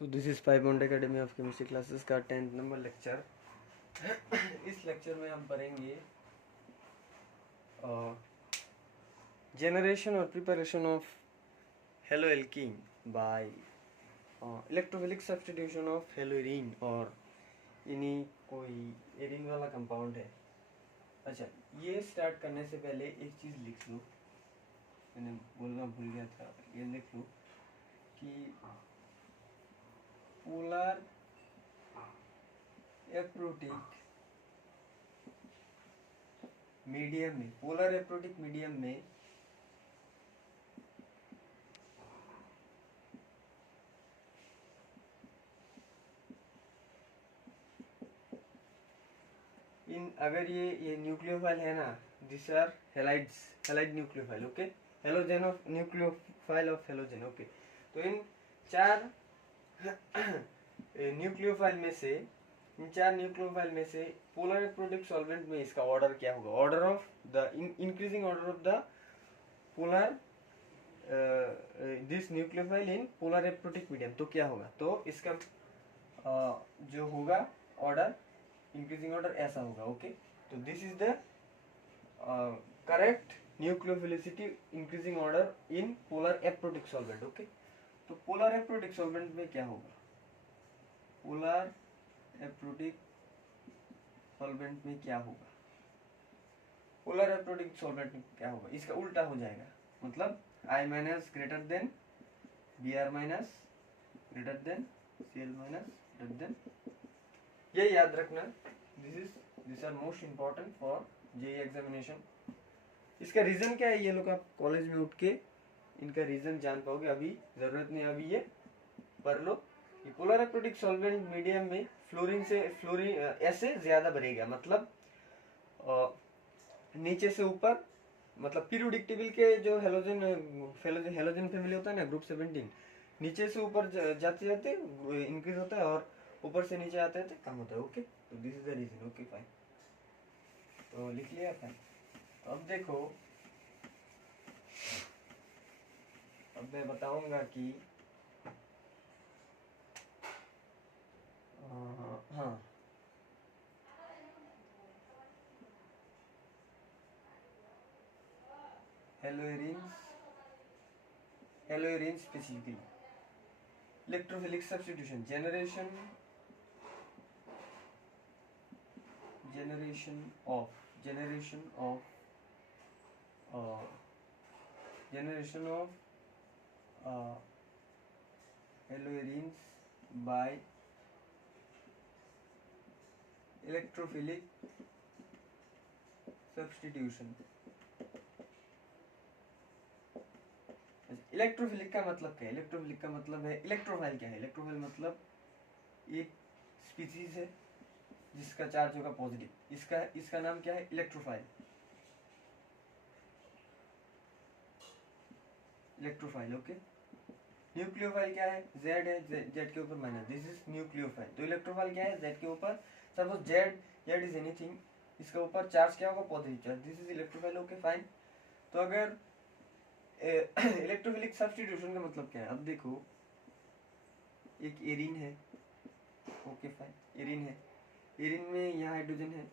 So this is 5 academy of chemistry classes का 10th number lecture. इस lecture में हम पढ़ेंगे जनरेशन और preparation of halo alkene by electrophilic substitution of halo arene, और इन्हीं कोई एरीन वाला कंपाउंड है। अच्छा, ये स्टार्ट करने से पहले एक चीज़ लिख लो, मैंने बोलना भूल गया था, ये लिख लो कि पोलर एप्रोटिक मीडियम में, पोलर एप्रोटिक मीडियम में इन अगर ये न्यूक्लियोफाइल है ना, this are halides, halide nucleophile, okay, halogen of nucleophile of halogen, okay. तो इन चार न्यूक्लियोफाइल में से, इन चार न्यूक्लियोफाइल में से पोलर एप्रोटिक सॉल्वेंट में इसका ऑर्डर क्या होगा? Order of the increasing order of the polar this nucleophile in polar aprotic medium, तो क्या होगा? तो इसका जो होगा ऑर्डर, इंक्रीजिंग ऑर्डर ऐसा होगा, ओके। तो this is the correct nucleophilicity increasing order in polar aprotic solvent, okay. तो पोलर एप्रोटिक सॉल्वेंट में क्या होगा? पोलर एप्रोटिक सॉल्वेंट में क्या होगा? पोलर एप्रोटिक सॉल्वेंट में क्या होगा? इसका उल्टा हो जाएगा, मतलब I minus greater than Br minus greater than Cl minus greater than, ये याद रखना। This are most important for JEE examination. इसका रीजन क्या है? ये लोग आप कॉलेज में उठ के इनका रीजन जान पाओगे, अभी जरूरत नहीं, अभी ये पढ़ लो कि पोलर एप्रोटिक सॉल्वेंट मीडियम में फ्लोरीन ऐसे ज्यादा बढ़ेगा, मतलब नीचे से ऊपर, मतलब पीरियोडिक टेबल के जो हेलोजन फैमिली होता है ना, ग्रुप 17, नीचे से ऊपर जाते जाते इंक्रीज होता है और ऊपर से नीचे आते आते कम होता है, ओके। तो this is the reason, okay fine. तो लिख लिया फाइन। अब देखो, अब मैं बताऊंगा कि हाँ, haloarene specifically electrophilic substitution, generation of haloarenes by electrophilic substitution. Electrophilic का मतलब क्या है? इलेक्ट्रोफिलिक का मतलब है, इलेक्ट्रोफाइल क्या है? इलेक्ट्रोफाइल मतलब एक स्पीसीज है जिसका चार्ज होगा पॉजिटिव, इसका नाम क्या है? इलेक्ट्रोफाइल। Electrophile, okay. न्यूक्लियोफाइल क्या है? जेड है, जेड के ऊपर माइनस, दिस इज न्यूक्लियोफाइल। तो इलेक्ट्रोफाइल क्या है? जेड के ऊपर, सपोज जेड इज एनीथिंग, इसका ऊपर चार्ज क्या होगा? Positive charge, this is electrophile, okay fine. तो अगर इलेक्ट्रोफिलिक सब्स्टिट्यूशन का मतलब क्या है? अब देखो, एक एरीन है, ओके फाइन, एरीन है, एरीन में यहाँ हाइड्रोजन है,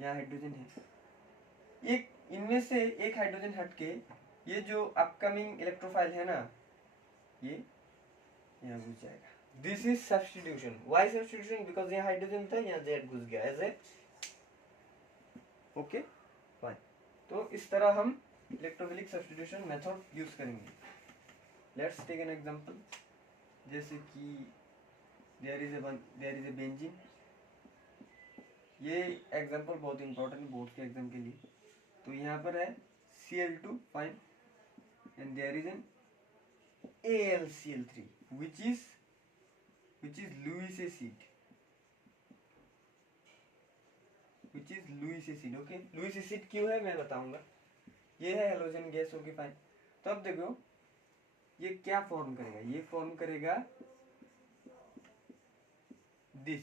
यहाँ हाइड्रोजन है, एक इनमें से एक हाइड्रोजन हटके ये जो अपकमिंग इलेक्ट्रोफाइल है ना, ये यहाँ घुस जाएगा। This is substitution. Why substitution? Because यहाँ हाइड्रोजन था, यहाँ जेड घुस गया, एज ए, ओके फाइन। तो इस तरह हम इलेक्ट्रोफिलिक सब्स्टिट्यूशन मेथड यूज करेंगे। लेट्स टेक एन एग्जांपल, जैसे कि देयर इज ए बेंजीन। ये एग्जांपल बहुत इंपॉर्टेंट बोर्ड के एग्जाम के लिए। तो यहाँ पर है Cl2 fine, and there is an AlCl3 which is Lewis acid, okay. Lewis acid क्यों है मैं बताऊंगा। ये है हेलोजन गैस, ओके फाइन। तो अब देखो ये क्या फॉर्म करेगा? ये फॉर्म करेगा दिस।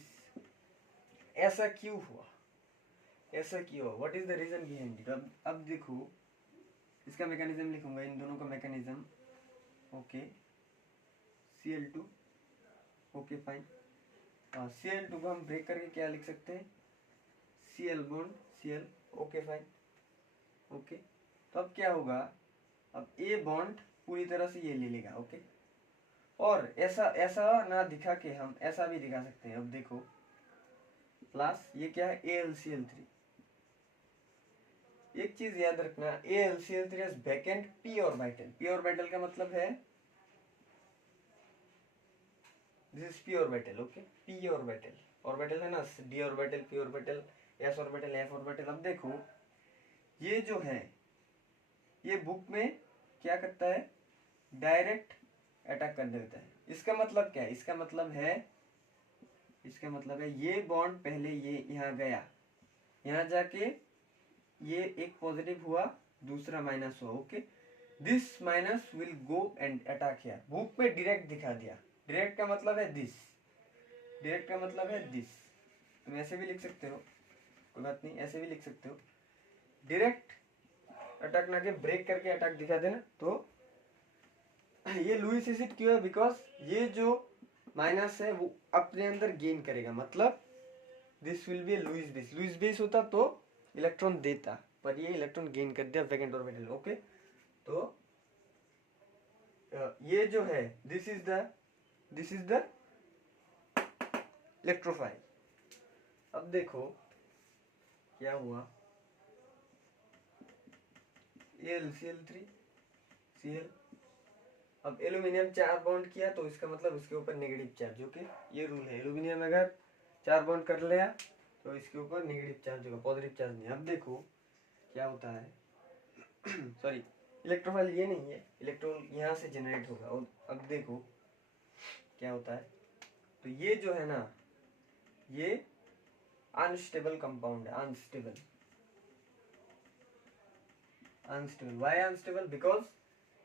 ऐसा क्यों हुआ? What is the reason behind it? अब देखो, इसका मैकेनिज्म लिखूंगा, इन दोनों का mechanism, okay. Cl2 okay fine. Cl2 को हम ब्रेक करके क्या लिख सकते हैं, Cl bond Cl, okay fine. Okay, तो अब क्या होगा, अब A बॉन्ड पूरी तरह से ये ले लेगा। ओके, और ऐसा ऐसा ना दिखा के हम ऐसा भी दिखा सकते हैं। अब देखो प्लस ये क्या है, AlCl3। एक चीज याद रखना, AlCl3 has vacant p orbital. p orbital का मतलब है this is p orbital. Okay, p orbital, orbital है ना, d orbital, p orbital, s orbital, f orbital. अब देखो ये जो है ये बुक में क्या करता है, डायरेक्ट अटैक कर देता है। इसका मतलब क्या है, इसका मतलब है ये बॉन्ड पहले ये यहाँ गया, यहाँ जाके ये एक पॉजिटिव हुआ, दूसरा माइनस हुआ। Okay, this minus will go and attack here. Book में डायरेक्ट दिखा दिया, डायरेक्ट का मतलब है दिस, डायरेक्ट का मतलब है दिस। तुम ऐसे भी लिख सकते हो, कोई बात नहीं, ऐसे भी लिख सकते हो। डायरेक्ट अटैक ना के ब्रेक करके अटैक दिखा देना। तो ये लुईस एसिड क्यों है, बिकॉज ये जो माइनस है वो अपने अंदर गेन करेगा, मतलब this will be Lewis base. Lewis base होता तो इलेक्ट्रॉन देता, पर ये इलेक्ट्रॉन गेन कर दिया वैकेंट ऑर्बिटल। ओके, तो ये जो है दिस इज द इलेक्ट्रोफाइल। अब देखो क्या हुआ, AlCl3 Cl। अब एल्यूमिनियम 4 बॉन्ड किया तो इसका मतलब इसके ऊपर नेगेटिव चार्ज। ओके, ये रूल है, एल्यूमिनियम अगर 4 बॉन्ड कर लिया तो इसके ऊपर नेगेटिव चार्ज होगा, पॉजिटिव चार्ज नहीं। अब देखो क्या होता है सॉरी, इलेक्ट्रोफाइल ये नहीं है, इलेक्ट्रॉन यहाँ से जनरेट होगा। और अब देखो क्या होता है, तो ये जो है ना ये अनस्टेबल कंपाउंड है, अनस्टेबल। व्हाई अनस्टेबल, बिकॉज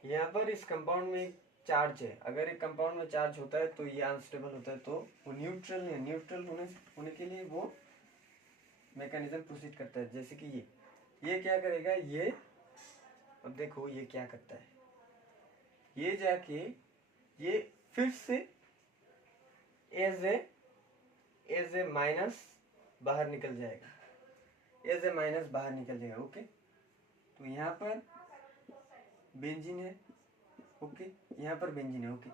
यहाँ पर इस कंपाउंड में एक चार्ज है। अगर एक कंपाउंड में चार्ज होता है तो ये अनस्टेबल होता है, तो वो न्यूट्रल है। न्यूट्रल होने के लिए वो मैकेनिज्म प्रोसीड करता है। जैसे कि ये क्या करेगा, ये अब देखो ये क्या करता है, ये जाके ये फिर से एज ए माइनस बाहर निकल जाएगा, एज ए माइनस बाहर निकल जाएगा। ओके, तो यहाँ पर बेंजीन है। ओके, यहाँ पर बेंजीन है। ओके,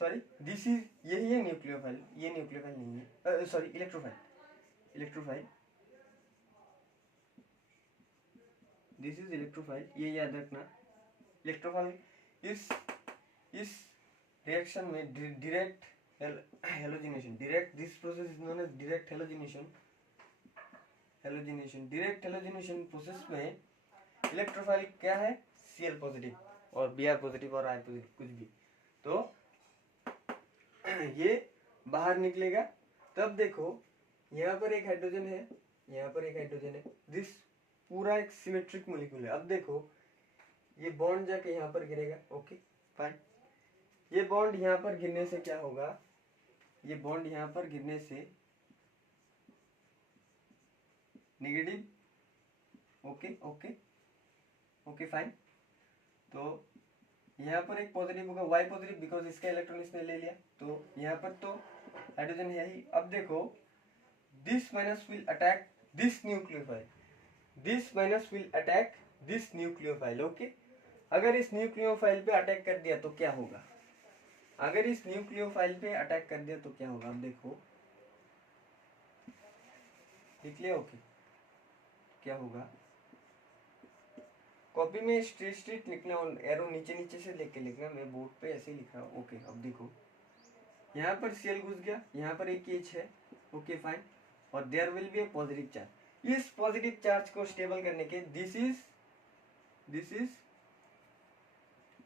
सॉरी, दिस इज, यही है न्यूक्लियोफाइल, ये न्यूक्लियोफाइल नहीं है, sorry electrophile, this is electrophile, ये याद रखना। इलेक्ट्रोफाइल इस रिएक्शन में direct halogenation, direct, this process is known as direct halogenation. Direct halogenation process में इलेक्ट्रोफाइल क्या है, Cl पॉजिटिव और Br पॉजिटिव और I पॉजिटिव कुछ भी, तो ये बाहर निकलेगा। तब देखो यहाँ पर एक हाइड्रोजन है, यहाँ पर एक हाइड्रोजन है, दिस पूरा एक सिमेट्रिक मॉलिक्यूल है। अब देखो ये बॉन्ड जाके यहाँ पर गिरेगा। ओके फाइन, ये बॉन्ड यहाँ पर गिरने से क्या होगा, ये बॉन्ड यहाँ पर गिरने से नेगेटिव। ओके फाइन, तो यहाँ पर एक पॉजिटिव होगा, वाई पॉजिटिव, बिकॉज इसका इलेक्ट्रॉन इसने ले लिया, तो यहाँ पर तो हाइड्रोजन है ही। अब देखो this minus will attack this nucleophile, this minus will attack this nucleophile. Okay, अगर इस न्यूक्लियोफाइल पे अटैक कर दिया तो क्या होगा, अगर इस न्यूक्लियोफाइल पे अटैक कर दिया तो क्या होगा। अब देखो लिख लिया। ओके, क्या होगा, कॉपी में स्ट्रेट लिखना और एरो नीचे नीचे से लेके लिखना, मैं बोर्ड पे ऐसे ही लिख रहा हूँ। ओके, अब देखो यहाँ पर Cl घुस गया, यहाँ पर एक H है। ओके फाइन, और there will be a positive charge. इस पॉजिटिव चार्ज को स्टेबल करने के this is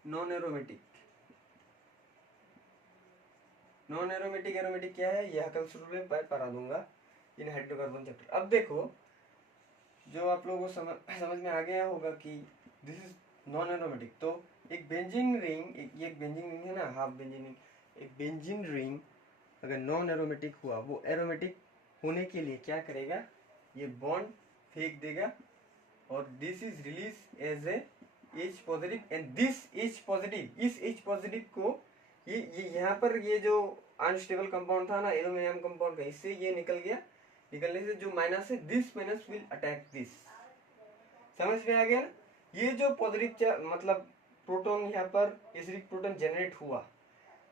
non aromatic. Non aromatic क्या है, यह कल शुरू में पढ़ा दूंगा इन हाइड्रोकार्बन चैप्टर। अब देखो जो आप लोगों को समझ में आ गया होगा कि दिस इज नॉन एरोमेटिक, तो एक बेंजीन रिंग, एक बेंजीन रिंग है ना, हाफ बेंजीन रिंग, एक बेंजीन रिंग अगर नॉन एरोमेटिक हुआ, वो एरोमेटिक होने के लिए क्या करेगा, ये बॉन्ड फेंक देगा और this is release as a H positive, and this H positive, इस H पॉजिटिव को ये यहाँ पर ये जो अनस्टेबल कंपाउंड था ना एल्यूमिनियम कंपाउंड का, इससे ये निकल गया, निकलने से जो माइनस है this minus will attack this. समझ में आ गया ना? ये जो पॉजिटिव मतलब प्रोटॉन यहाँ पर एसिडिक प्रोटॉन जनरेट हुआ,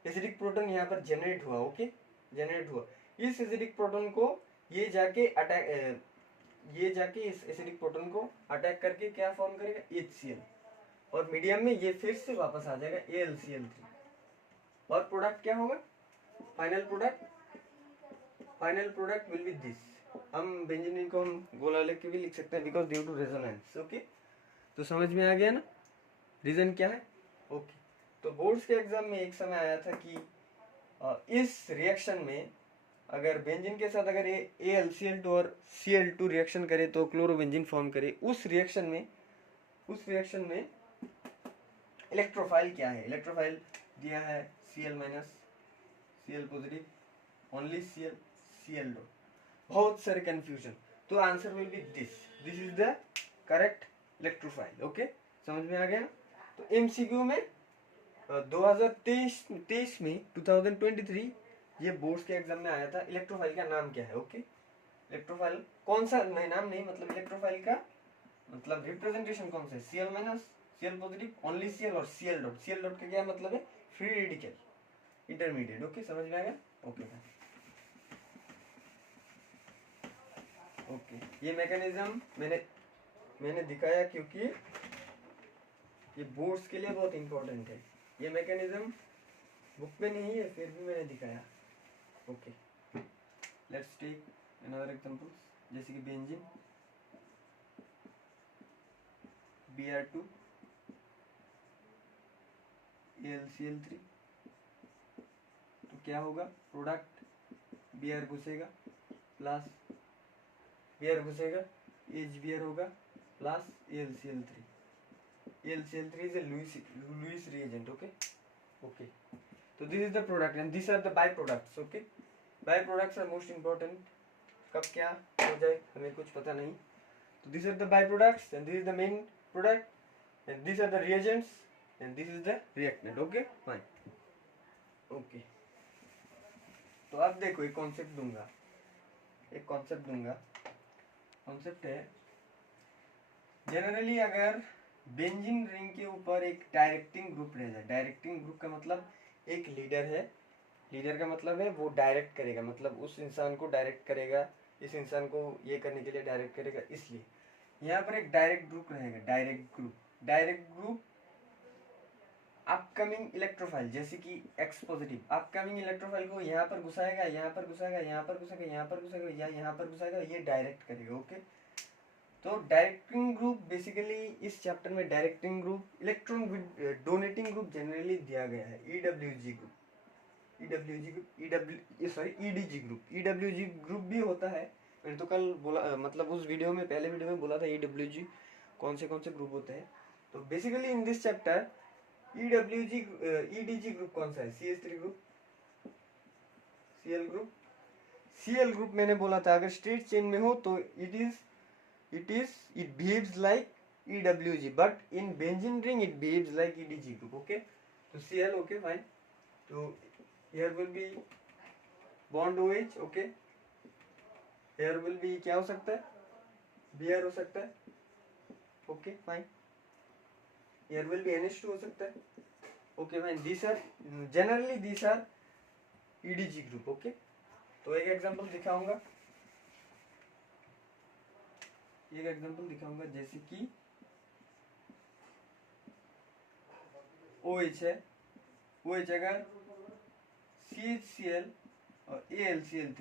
एसिडिक प्रोटॉन यहाँ पर जनरेट हुआ, ओके जनरेट हुआ, इस एसिडिक प्रोटॉन को ये जाके अटैक, ये जाके इस एसिडिक प्रोटॉन को अटैक करके क्या फॉर्म करेगा, HCl, और मीडियम में ये फिर से वापस आ जाएगा AlCl3, और प्रोडक्ट क्या होगा, final product will be this. हम बेंजीन को हम गोला लेके भी लिख सकते हैं because due to resonance, okay. तो समझ में आ गया ना रीजन क्या है, ओके। तो बोर्ड्स के एग्जाम में एक समय आया था कि इस रिएक्शन में अगर बेंजीन के साथ अगर ये AlCl2 और Cl2 रिएक्शन करे तो क्लोरोबेंजीन फॉर्म करे, उस रिएक्शन में इलेक्ट्रोफाइल क्या है, इलेक्ट्रोफाइल दिया है Cl minus, Cl positive, only Cl dot, बहुत सारे कंफ्यूजन। तो answer will be this is the correct electrophile, okay समझ में आ गया। तो MCQ में 2023 में 2023 ये बोर्ड्स के एग्जाम में आया था, इलेक्ट्रोफाइल का नाम क्या है, ओके। इलेक्ट्रोफाइल कौन सा, नहीं नाम नहीं, मतलब इलेक्ट्रोफाइल का मतलब रिप्रेजेंटेशन कौन सा है, Cl minus, Cl positive, only Cl और Cl डॉट। Cl डॉट का क्या मतलब है, फ्री रेडिकल इंटरमीडिएट, ओके समझ में आएगा, ओके ओके। ये मैकेनिज्म मैंने दिखाया क्योंकि ये बोर्ड्स के लिए बहुत इंपॉर्टेंट है। ये मैकेनिज्म बुक में नहीं है फिर भी मैंने दिखाया, okay. Let's take another example, जैसे कि बेंजीन Br2 AlCl3, तो क्या होगा, प्रोडक्ट Br घुसेगा प्लस Br घुसेगा, HBr होगा plus AlCl3। AlCl3 is a Lewis reagent, okay okay। तो this is the product and these are the byproducts, okay। byproducts are most important, कब क्या हो जाए हमें कुछ पता नहीं। तो these are the byproducts and this is the main product and these are the reagents and this is the reactant, okay fine okay। तो अब देखो एक कॉन्सेप्ट दूंगा, कॉन्सेप्ट है जनरली अगर बेंजीन रिंग के ऊपर एक डायरेक्टिंग ग्रुप रह जाए, डायरेक्टिंग ग्रुप का मतलब एक लीडर है, लीडर का मतलब है वो डायरेक्ट करेगा, मतलब उस इंसान को डायरेक्ट करेगा, इस इंसान को ये करने के लिए डायरेक्ट करेगा, इसलिए यहाँ पर एक डायरेक्ट ग्रुप रहेगा, डायरेक्ट ग्रुप अपकमिंग इलेक्ट्रोफाइल, जैसे कि X पॉजिटिव अपकमिंग इलेक्ट्रोफाइल को यहाँ पर घुसाएगा, यहाँ पर घुसाएगा, यहाँ पर घुसाएगा, यहाँ पर घुसाएगा या यहाँ पर घुसाएगा, ये डायरेक्ट करेगा, ओके। तो डायरेक्टिंग ग्रुप बेसिकली इस चैप्टर में directing group electron donating group generally दिया गया है, EWG ग्रुप भी होता है। मैंने तो कल बोला, मतलब उस वीडियो में पहले वीडियो में बोला था EWG कौन से ग्रुप होते हैं। तो basically in this chapter EDG group कौन सा है, CH3 ग्रुप, CL ग्रुप मैंने बोला था अगर स्ट्रेट चेन में हो तो it behaves like EWG but in benzene ring it behaves like EDG group, okay। तो Cl, okay fine। तो here will be bond OH, okay। here will be क्या हो सकता है, Br हो सकता है, okay fine। here will be NH2 हो सकता है, okay fine। these are generally EDG group, okay। तो एक एग्जांपल दिखाऊंगा, जैसे कि OH है, OH अगर CHCl और AlCl3,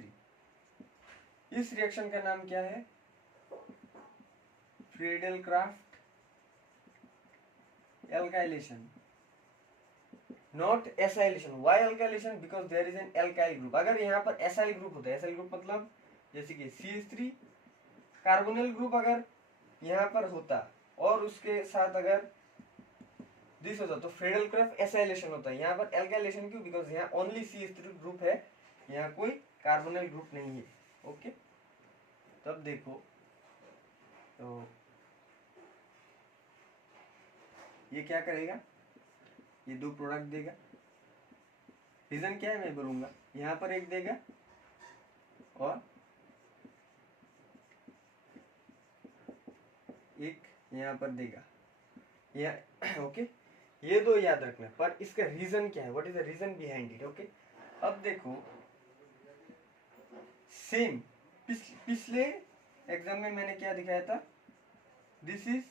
इस रिएक्शन का नाम क्या है, Friedel Craft alkylation, not acylation. Why alkylation, because there is an alkyl group. अगर यहाँ पर एसाइल ग्रुप होता है, एसाइल ग्रुप मतलब जैसे कि CH3 कार्बोनिल ग्रुप अगर यहाँ पर होता और उसके साथ अगर दिस होता तो फ्रीडेल-क्राफ्ट एसाइलेशन होता है। यहाँ पर एल्काइलेशन क्यों, बिकॉज यहाँ ओनली CH3 ग्रुप है, यहाँ कोई कार्बोनिल ग्रुप नहीं है, ओके। तब देखो तो ये क्या करेगा, ये दो प्रोडक्ट देगा, रीजन क्या है मैं बोलूंगा, यहाँ पर एक देगा और एक यहाँ पर देगा, ओके ये दो याद रखना, पर इसका रीजन क्या है, what is the reason behind it. Okay अब देखो सेम पिछले एग्जाम में मैंने क्या दिखाया था, this is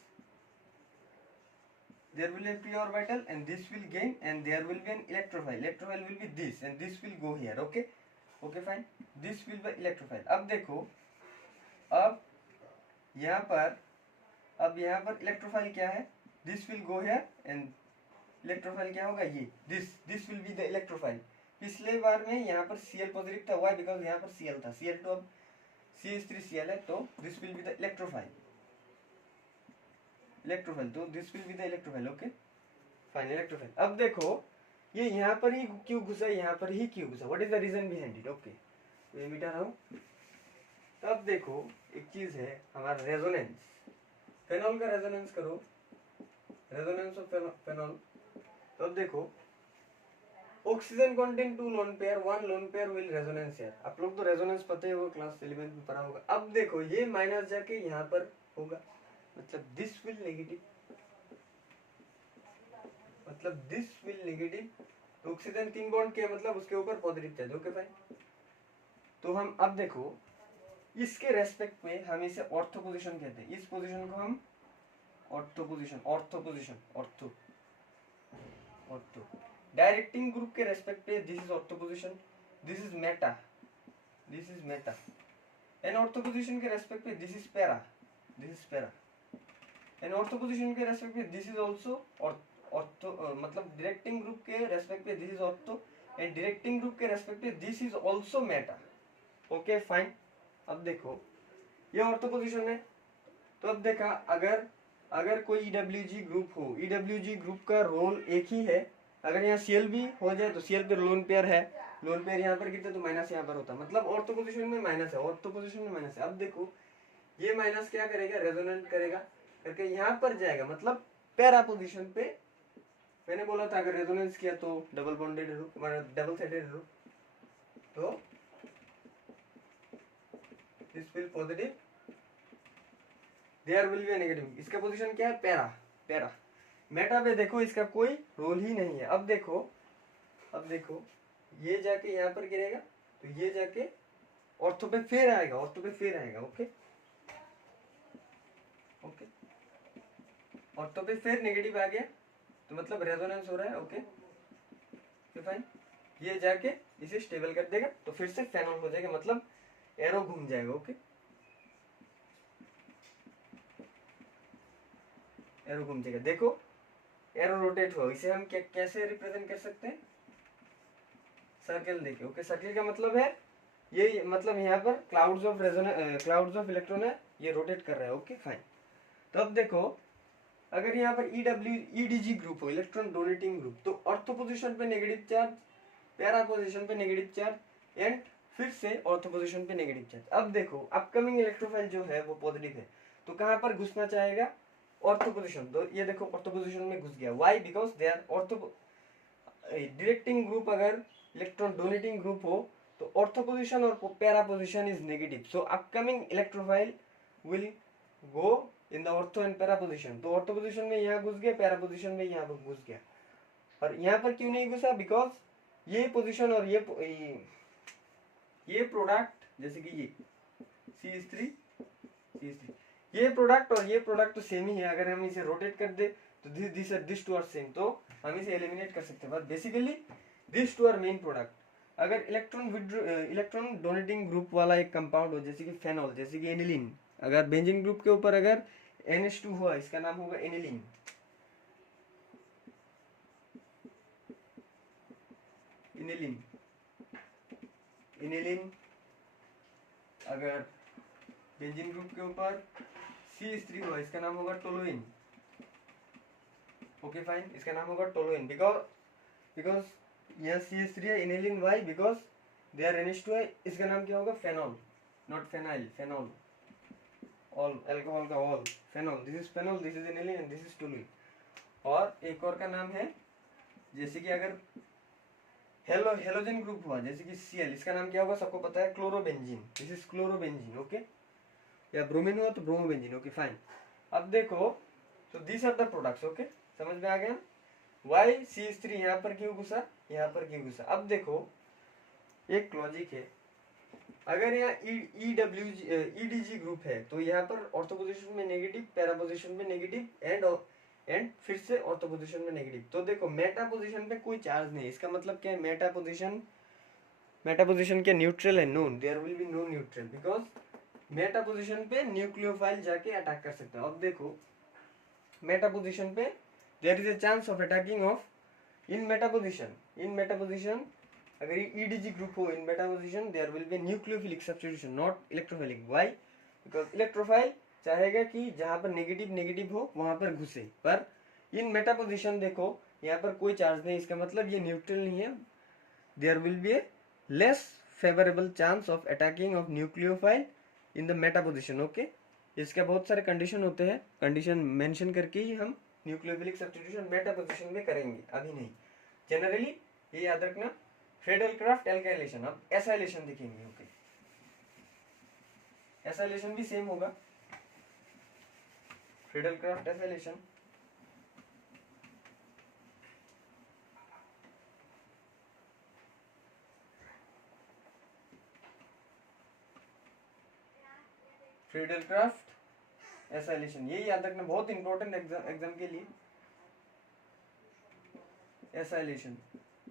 there will be a p orbital and this will gain and there will be an electrophile will be this and this will go here, okay fine, this will be electrophile। अब देखो अब यहाँ पर electrophile क्या है, this will go here and electrophile क्या होगा, ये this will be the electrophile. पिछले बार में यहाँ पर Cl पॉजिटिव था, व्हाई, बिकॉज यहाँ पर Cl था, Cl2 अब CH3Cl है, तो this will be the electrophile, तो this will be the electrophile, okay fine electrophile. अब देखो ये यहाँ पर ही क्यों घुसा, यहाँ पर ही क्यों घुसा, what is the reason behind it. Okay तो ये मिटा रहा हूँ। तब देखो एक चीज है हमारा रेजोनेंस, फेनॉल का रेजोनेंस करो, रेजोनेंस ऑफ फेनॉल। तो अब देखो oxygen contain 2 lone pair, 1 lone pair will resonance यार, आप लोग तो रेजोनेंस पता ही होगा, क्लास 11 में पढ़ा होगा। अब देखो ये माइनस जाके यहाँ पर होगा, मतलब this will negative, oxygen 3 bond के मतलब उसके ऊपर पॉजिटिव चार्ज, ओके भाई। तो हम अब देखो इसके रेस्पेक्ट में हम इसे ऑर्थो पोजीशन कहते हैं, इस पोजीशन को हम ऑर्थो पोजीशन, डायरेक्टिंग ग्रुप के रेस्पेक्ट पे this is ortho position, this is meta, an ortho position के रेस्पेक्ट पे this is para, an ortho position के रेस्पेक्ट पे दिस इज आल्सो ऑर्थो, मतलब डायरेक्टिंग ग्रुप के रेस्पेक्ट पे this is ortho and directing group के respect पे this is also meta, okay fine. अब देखो ये ऑर्थो पोजीशन है, तो अब देखा अगर कोई ईडब्ल्यूजी ग्रुप हो, ईडब्ल्यूजी ग्रुप का रोल एक ही है, अगर यहाँ Cl भी हो जाए तो Cl पे लोन पेयर है, लोन पेयर यहाँ पर गिरते तो माइनस यहाँ पर होता, मतलब ऑर्थो पोजीशन में माइनस है, ऑर्थो पोजीशन में माइनस है। अब देखो ये माइनस क्या करेगा, रेजोनेंट करेगा करके यहाँ पर जाएगा, मतलब पैरा पोजीशन पे। मैंने बोला था अगर रेजोनेंस किया तो डबल बॉन्डेड डबल साइडेड रो, तो this will positive, there will be a negative. इसका पोजीशन क्या है, पैरा। मेटा पे देखो इसका कोई रोल ही नहीं है। अब देखो ये जाके यहाँ पर गिरेगा, तो ये जाके ऑर्थो पे फिर आएगा, ओके ऑर्थो पे फिर नेगेटिव आ गया, तो मतलब रेजोनेंस हो रहा है, ओके फाइन। ये जाके इसे स्टेबल कर देगा, तो फिर से फेनॉल हो जाएगा, मतलब एरो घूम जाएगा, ओके एरो घूम जाएगा। देखो एरो रोटेट हुआ, इसे हम कैसे रिप्रेजेंट कर सकते हैं, सर्कल देके, ओके सर्कल का मतलब है ये, मतलब यहाँ पर क्लाउड्स ऑफ इलेक्ट्रॉन है, ये रोटेट कर रहा है, ओके फाइन। तो अब देखो अगर यहाँ पर ईडीजी ग्रुप हो, इलेक्ट्रॉन डोनेटिंग ग्रुप, तो ऑर्थो पोजीशन पे नेगेटिव चार्ज, पैरा पोजीशन पे नेगेटिव चार्ज एंड फिर से ऑर्थो पोजीशन पे नेगेटिव चार्ज। अब देखो अपकमिंग इलेक्ट्रोफाइल जो है वो पॉजिटिव है, तो कहाँ पर घुसना चाहेगा, ऑर्थो पोजीशन। तो ये देखो ऑर्थो पोजीशन में घुस गया, why, because they are ortho. Directing group अगर इलेक्ट्रॉन डोनेटिंग ग्रुप हो तो ऑर्थो पोजीशन और para position is negative, so upcoming electrophile will go in the ortho and para position. तो ऑर्थो पोजीशन में यहाँ घुस गया, पैरा पोजीशन में यहाँ पर घुस गया। और यहाँ पर क्यों नहीं घुसा, बिकॉज ये पोजीशन और ये प्रोडक्ट, जैसे कि ये CH3 ये प्रोडक्ट और ये प्रोडक्ट तो सेम ही है, अगर हम इसे रोटेट कर दे तो दिस टू आर सेम, तो हम इसे एलिमिनेट कर सकते हैं। But basically this two are main product. अगर इलेक्ट्रॉन डोनेटिंग ग्रुप वाला एक कंपाउंड हो, जैसे कि फेनॉल, जैसे कि एनिलीन, अगर बेंजीन ग्रुप के ऊपर अगर NH2 हुआ, इसका नाम होगा एनिलीन। अगर बेंजीन ग्रुप के ऊपर CH3 हुआ, इसका नाम होगा टोलुइन, ओके फाइन, इसका नाम होगा टोलुइन, बिकॉज यह CH3 है, aniline, why, because they are NH2 है, इसका नाम क्या होगा, phenol, not phenyl, phenol, all alcohol का all, phenol, this is phenol, this is aniline and this is toluene. और एक और का नाम है, जैसे कि अगर हेलोजन ग्रुप हुआ, जैसे कि Cl, इसका नाम क्या होगा सबको पता है, chlorobenzene, this is chlorobenzene, okay. या ब्रोमीन हुआ तो ब्रोमोबेंजीन, ओके फाइन। अब देखो, तो these are the products, okay, समझ में आ गया। वाई CH3 यहाँ पर क्यों घुसा, यहाँ पर क्यों घुसा। अब देखो एक लॉजिक है, अगर यहाँ EDG ग्रुप है तो यहाँ पर ऑर्थो पोजीशन में नेगेटिव, पैरा पोजीशन में नेगेटिव, एंड फिर से ऑर्थो पोजीशन में नेगेटिव। तो देखो मेटा पोजीशन पे कोई चार्ज नहीं, इसका मतलब क्या है, मेटा पोजीशन क्या न्यूट्रल है, no, there will be no neutral, because meta position पे न्यूक्लियोफाइल जाके अटैक कर सकते हैं। अब देखो मेटा पोजीशन पे there is a chance of attacking of in meta position अगर EDG ग्रुप हो in meta position, there will be nucleophilic substitution, not electrophilic. Why, because electrophile चाहेगा कि जहां पर नेगेटिव हो वहां पर घुसे, पर इन मेटा पोजीशन देखो यहाँ पर कोई चार्ज नहीं, इसका मतलब ये न्यूट्रल नहीं है, there will be a less favourable chance of attacking of nucleophile in the meta position, okay. इसके बहुत सारे कंडीशन होते हैं, कंडीशन मेंशन करके ही हम न्यूक्लियोफिलिक सब्स्टिट्यूशन मेटा पोजीशन में करेंगे, अभी नहीं। जनरली ये याद रखना, फ्रेडल-क्राफ्ट एल्काइलेशन। अब एसाइलेशन देखेंगे, ओके, एसाइलेशन भी सेम होगा, फ्रेडल-क्राफ्ट एसाइलेशन। फ्रेडल-क्राफ्ट एसाइलेशन, ये याद रखना, बहुत इंपॉर्टेंट एग्जाम के लिए, एसाइलेशन।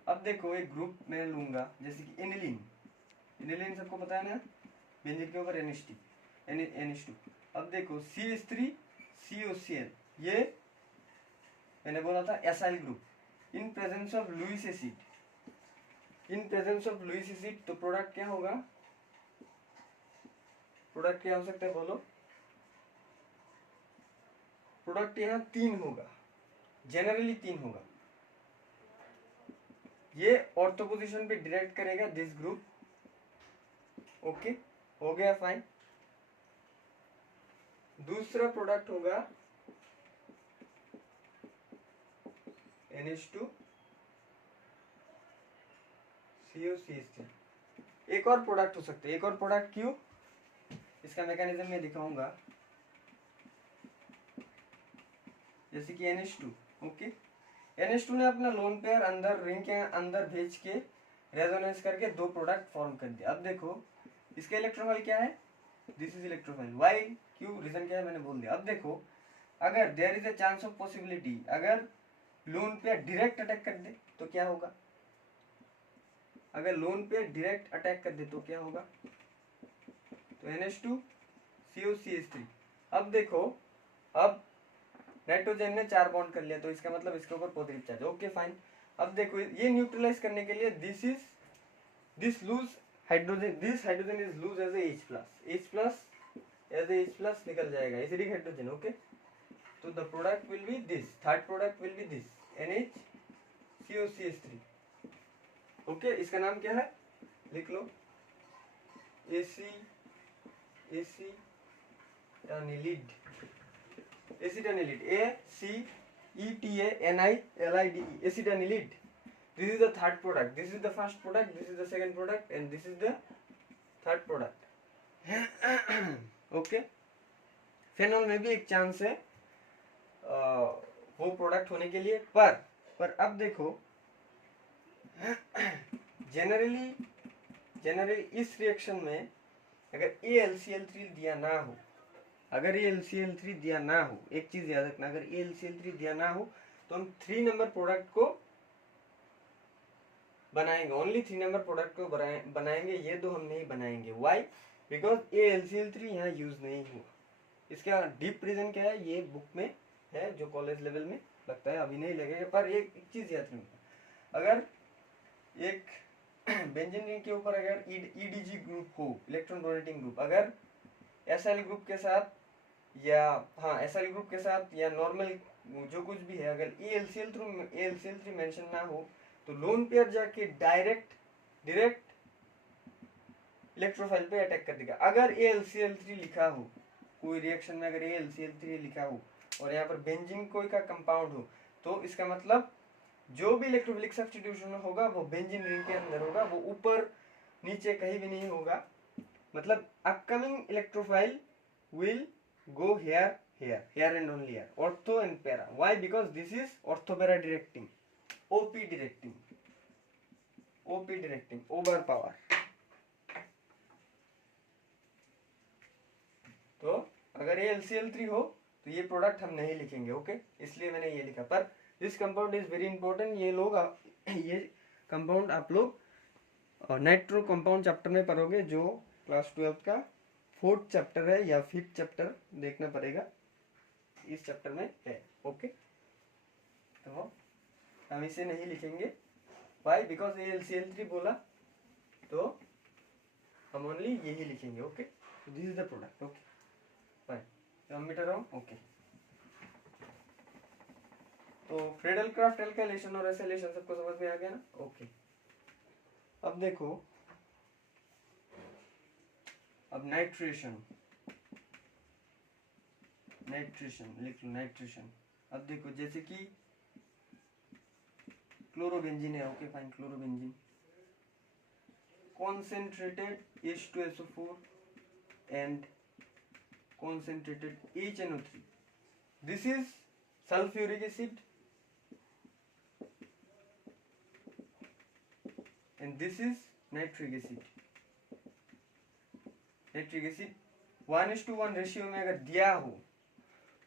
अब देखो एक ग्रुप मैं लूंगा जैसे कि एनिलीन सबको पता है ना, बेंजीन के ऊपर NH2। अब देखो CH3 COCl, ये मैंने बोला था acyl group. In presence of Lewis acid, तो प्रोडक्ट क्या होगा, प्रोडक्ट क्या हो सकता है बोलो, प्रोडक्ट यहाँ 3 होगा, जनरली 3 होगा। ये ऑर्थो पोजीशन पे डायरेक्ट करेगा दिस ग्रुप, ओके, हो गया फाइन। दूसरा प्रोडक्ट होगा NH2 COCH3। एक और प्रोडक्ट हो सकते हैं, एक और प्रोडक्ट क्यों, इसका मैकेनिज्म मैं दिखाऊंगा, जैसे कि NH2, ओके। NH2 ने अपना लोन पेयर अंदर रिंग के अंदर भेज के रेजोनेंस करके 2 प्रोडक्ट फॉर्म कर दिया। अब देखो इसका इलेक्ट्रोफाइल क्या है, दिस इज इलेक्ट्रोफाइल, वाई क्यों, रीजन क्या है मैंने बोल दिया। अब देखो अगर there is a chance of possibility, अगर लोन पेयर डायरेक्ट अटैक कर दे तो क्या होगा, अगर लोन पेयर डायरेक्ट अटैक कर दे तो क्या होगा, तो NH2 COCH3। अब देखो, अब नाइट्रोजन ने 4 बॉन्ड कर लिया, तो इसका मतलब इसके ऊपर पॉजिटिव चार्ज, ओके फाइन। अब देखो ये न्यूट्रलाइज करने के लिए this hydrogen is lose as H+ निकल जाएगा, एसिडिक हाइड्रोजन, ओके। तो the product will be this, third product will be this NHCOCH3, okay. इसका नाम क्या है, लिख लो, acetanilide, ACETANILIDE, acetanilide. This is the third product, this is the first product, this is the second product, and this is the third product, okay. Phenol में भी एक chance है वो प्रोडक्ट होने के लिए, पर अब देखो जनरली इस रिएक्शन में अगर AlCl3 दिया ना हो, एक चीज याद रखना, अगर AlCl3 दिया ना हो तो हम 3 नंबर प्रोडक्ट को बनाएंगे, ओनली 3 नंबर प्रोडक्ट को बनाएंगे, ये 2 हम नहीं बनाएंगे। व्हाई, बिकॉज AlCl3 यहाँ यूज नहीं हुआ। इसका डीप रीजन क्या है, ये बुक में है, जो कॉलेज लेवल में लगता है, अभी नहीं लगेगा। पर एक चीज याद रखना, अगर एक बेंजीन रिंग के ऊपर अगर EDG ग्रुप हो, इलेक्ट्रॉन डोनेटिंग ग्रुप, अगर एसाइल ग्रुप के साथ एसाइल ग्रुप के साथ या नॉर्मल जो कुछ भी है, अगर AlCl3 मेंशन ना हो तो लोन पेयर जाके डायरेक्ट इलेक्ट्रोफाइल पे अटैक कर देगा। अगर AlCl3 लिखा हो कोई रिएक्शन में, अगर AlCl3 लिखा हो और यहाँ पर बेंजीन कोई का कंपाउंड हो, तो इसका मतलब जो भी इलेक्ट्रोफिलिक सब्स्टिट्यूशन होगा वो बेंजीन रिंग के अंदर होगा, वो ऊपर नीचे कहीं भी नहीं होगा। मतलब upcoming electrophile will go here and only here, ortho and para. Why? Because this is ortho para directing, OP directing, overpower. तो अगर ये LCl3 हो तो ये प्रोडक्ट हम नहीं लिखेंगे, ओके, इसलिए मैंने ये लिखा। पर this compound is very important. ये कंपाउंड आप लोग नाइट्रो कंपाउंड चैप्टर में पढ़ोगे, जो क्लास 12 का 4th चैप्टर है या 5th चैप्टर, देखना पड़ेगा, इस चैप्टर में है, ओके। तो हम इसे नहीं लिखेंगे, वाई? बिकॉज ये LCl3 बोला तो हम ओनली यही लिखेंगे, okay. This is the product, okay fine. तो हम मिटा रहा हूँ, ओके। तो फ्रीडल-क्राफ्ट एल्काइलेशन और एसिलेशन सबको समझ में आ गया ना, ओके। अब देखो, अब नाइट्रेशन लिख लो, नाइट्रेशन। अब देखो, जैसे कि क्लोरोबेंजीन है, okay fine, chlorobenzene concentrated H2SO4 and concentrated HNO3. This is sulfuric acid and this is nitric acid. Nitric acid 1:1 ratio में अगर दिया हो,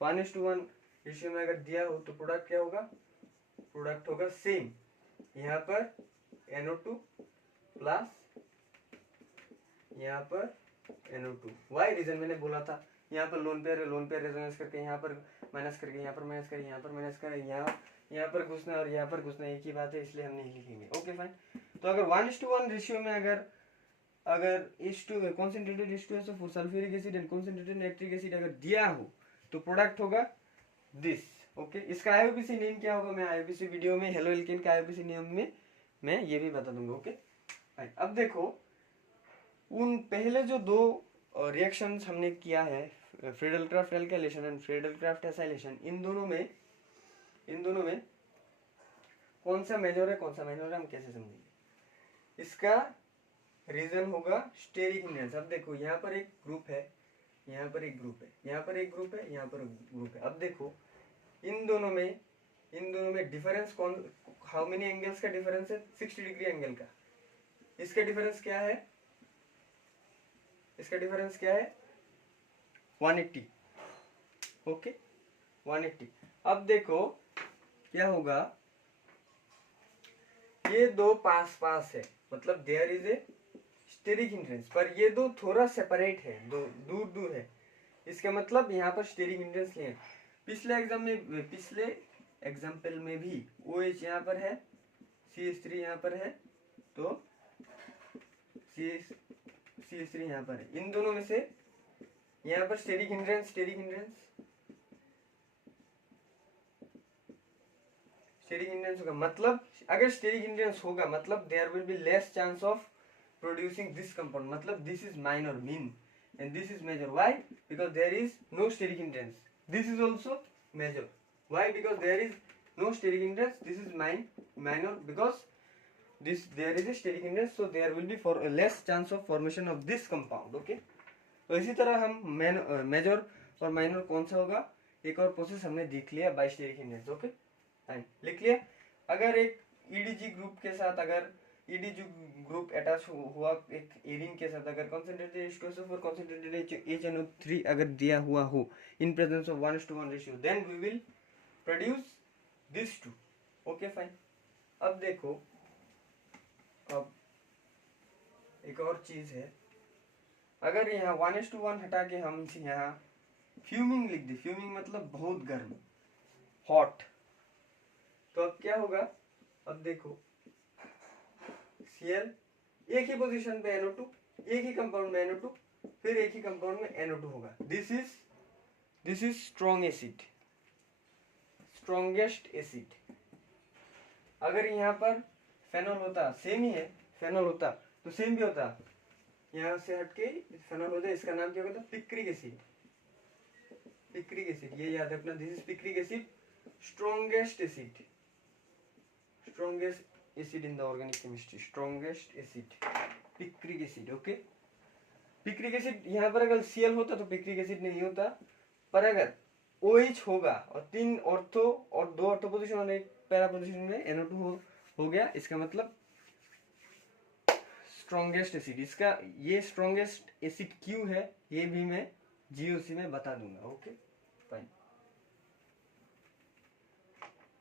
1:1 रेशियो में अगर दिया हो तो प्रोडक्ट क्या होगा? प्रोडक्ट होगा सेम, यहाँ पर NO2 प्लस यहाँ पर NO2। वाई रीजन मैंने बोला था, यहाँ पर लोन पेयर रेजोनेंस करके यहाँ पर माइनस करके यहाँ पर माइनस करें, यहाँ पर माइनस करें, यहाँ पर घुसना और यहाँ पर घुसना एक ही बात है, इसलिए हम नहीं लिखेंगे, ओके फाइन। तो अगर 1:1 रेशियो में अगर H2 concentrated H2SO4 sulphuric acid and concentrated nitric acid अगर दिया हो तो प्रोडक्ट होगा दिस, ओके। इसका आईयूपीसी नेम क्या होगा? मैं आईयूपीसी वीडियो में हेलो एल्केन का आईयूपीसी नेम में मैं ये भी बता दूंगा, ओके। अब देखो, उन पहले जो दो रिएक्शंस हमने किया है, Friedel Crafts alkylation and Friedel Crafts acylation, इन दोनों में कौन सा मेजर है, कौन सा माइनर है, हम कैसे समझेंगे? इसका रीजन होगा स्टेरिक हिंड्रेंस। अब देखो, यहाँ पर एक ग्रुप है, यहाँ पर एक ग्रुप है, यहाँ पर एक ग्रुप है, यहाँ पर ग्रुप है। अब देखो, इन दोनों में डिफरेंस कौन, हाउ मेनी एंगल्स का डिफरेंस है? 60 डिग्री एंगल का। इसका डिफरेंस क्या है? 180, ओके, 180। अब देखो क्या होगा, ये दो पास है, मतलब there is a steric hindrance, पर ये दो थोड़ा सेपरेट है, दो दूर है। इसका मतलब यहाँ पर स्टेरिक हिंड्रेंस लिए। पिछले एग्जाम्पल में भी OH यहाँ पर है, CH3 यहाँ पर है, तो CH3 यहाँ पर है। इन दोनों में से यहाँ पर स्टेरिक हिंड्रेंस होगा, मतलब अगर स्टेरिक हिंड्रेंस होगा मतलब there will be less chance of producing this compound, मतलब this is minor mean and this is major. Why? Because there is no steric hindrance. This is also major. Why? Because there is no steric hindrance. This is minor because there is a steric hindrance, so there will be for a less chance of formation of this compound, okay. तो इसी तरह हम major और minor कौन सा होगा, एक और प्रोसेस हमने देख लिया by steric hindrance, okay fine, लिख लिया। अगर एक EDG ग्रुप के साथ, अगर EDG ग्रुप अटैच हुआ एक एरिन के साथ, अगर कॉन्सेंट्रेटेड H2SO4 कॉन्सेंट्रेटेड HNO3 अगर दिया हुआ हो in presence of 1:1 ratio, then we will produce this two, okay fine. अब देखो, अब एक और चीज है, अगर यहाँ 1:1 हटा के हम इसे यहाँ फ्यूमिंग लिख दे, फ्यूमिंग मतलब बहुत गर्म, हॉट, तो अब क्या होगा? अब देखो, Cl एक ही पोजीशन पे NO2, एक ही कंपाउंड में NO2, फिर एक ही कंपाउंड में NO2 होगा। This is strong acid, strongest acid. अगर यहाँ पर फेनॉल होता, सेम ही है, फेनॉल होता तो सेम भी होता, यहाँ से हटके फेनॉल होता, इसका नाम क्या होता? पिक्रिक एसिड, ये याद रखना, this is picric acid, strongest acid, strongest acid in the organic chemistry, strongest acid picric acid. Okay, picric acid यहाँ पर अगर Cl होता तो पिक्रिक एसिड नहीं होता, पर अगर OH होगा और 3 ऑर्थो और 2 ऑर्थो पोजीशन और 1 पैरा पोजीशन में NO2 हो गया, इसका मतलब स्ट्रॉन्गेस्ट एसिड। इसका ये स्ट्रॉन्गेस्ट एसिड क्यों है ये भी मैं GOC में बता दूंगा। ओके फाइन,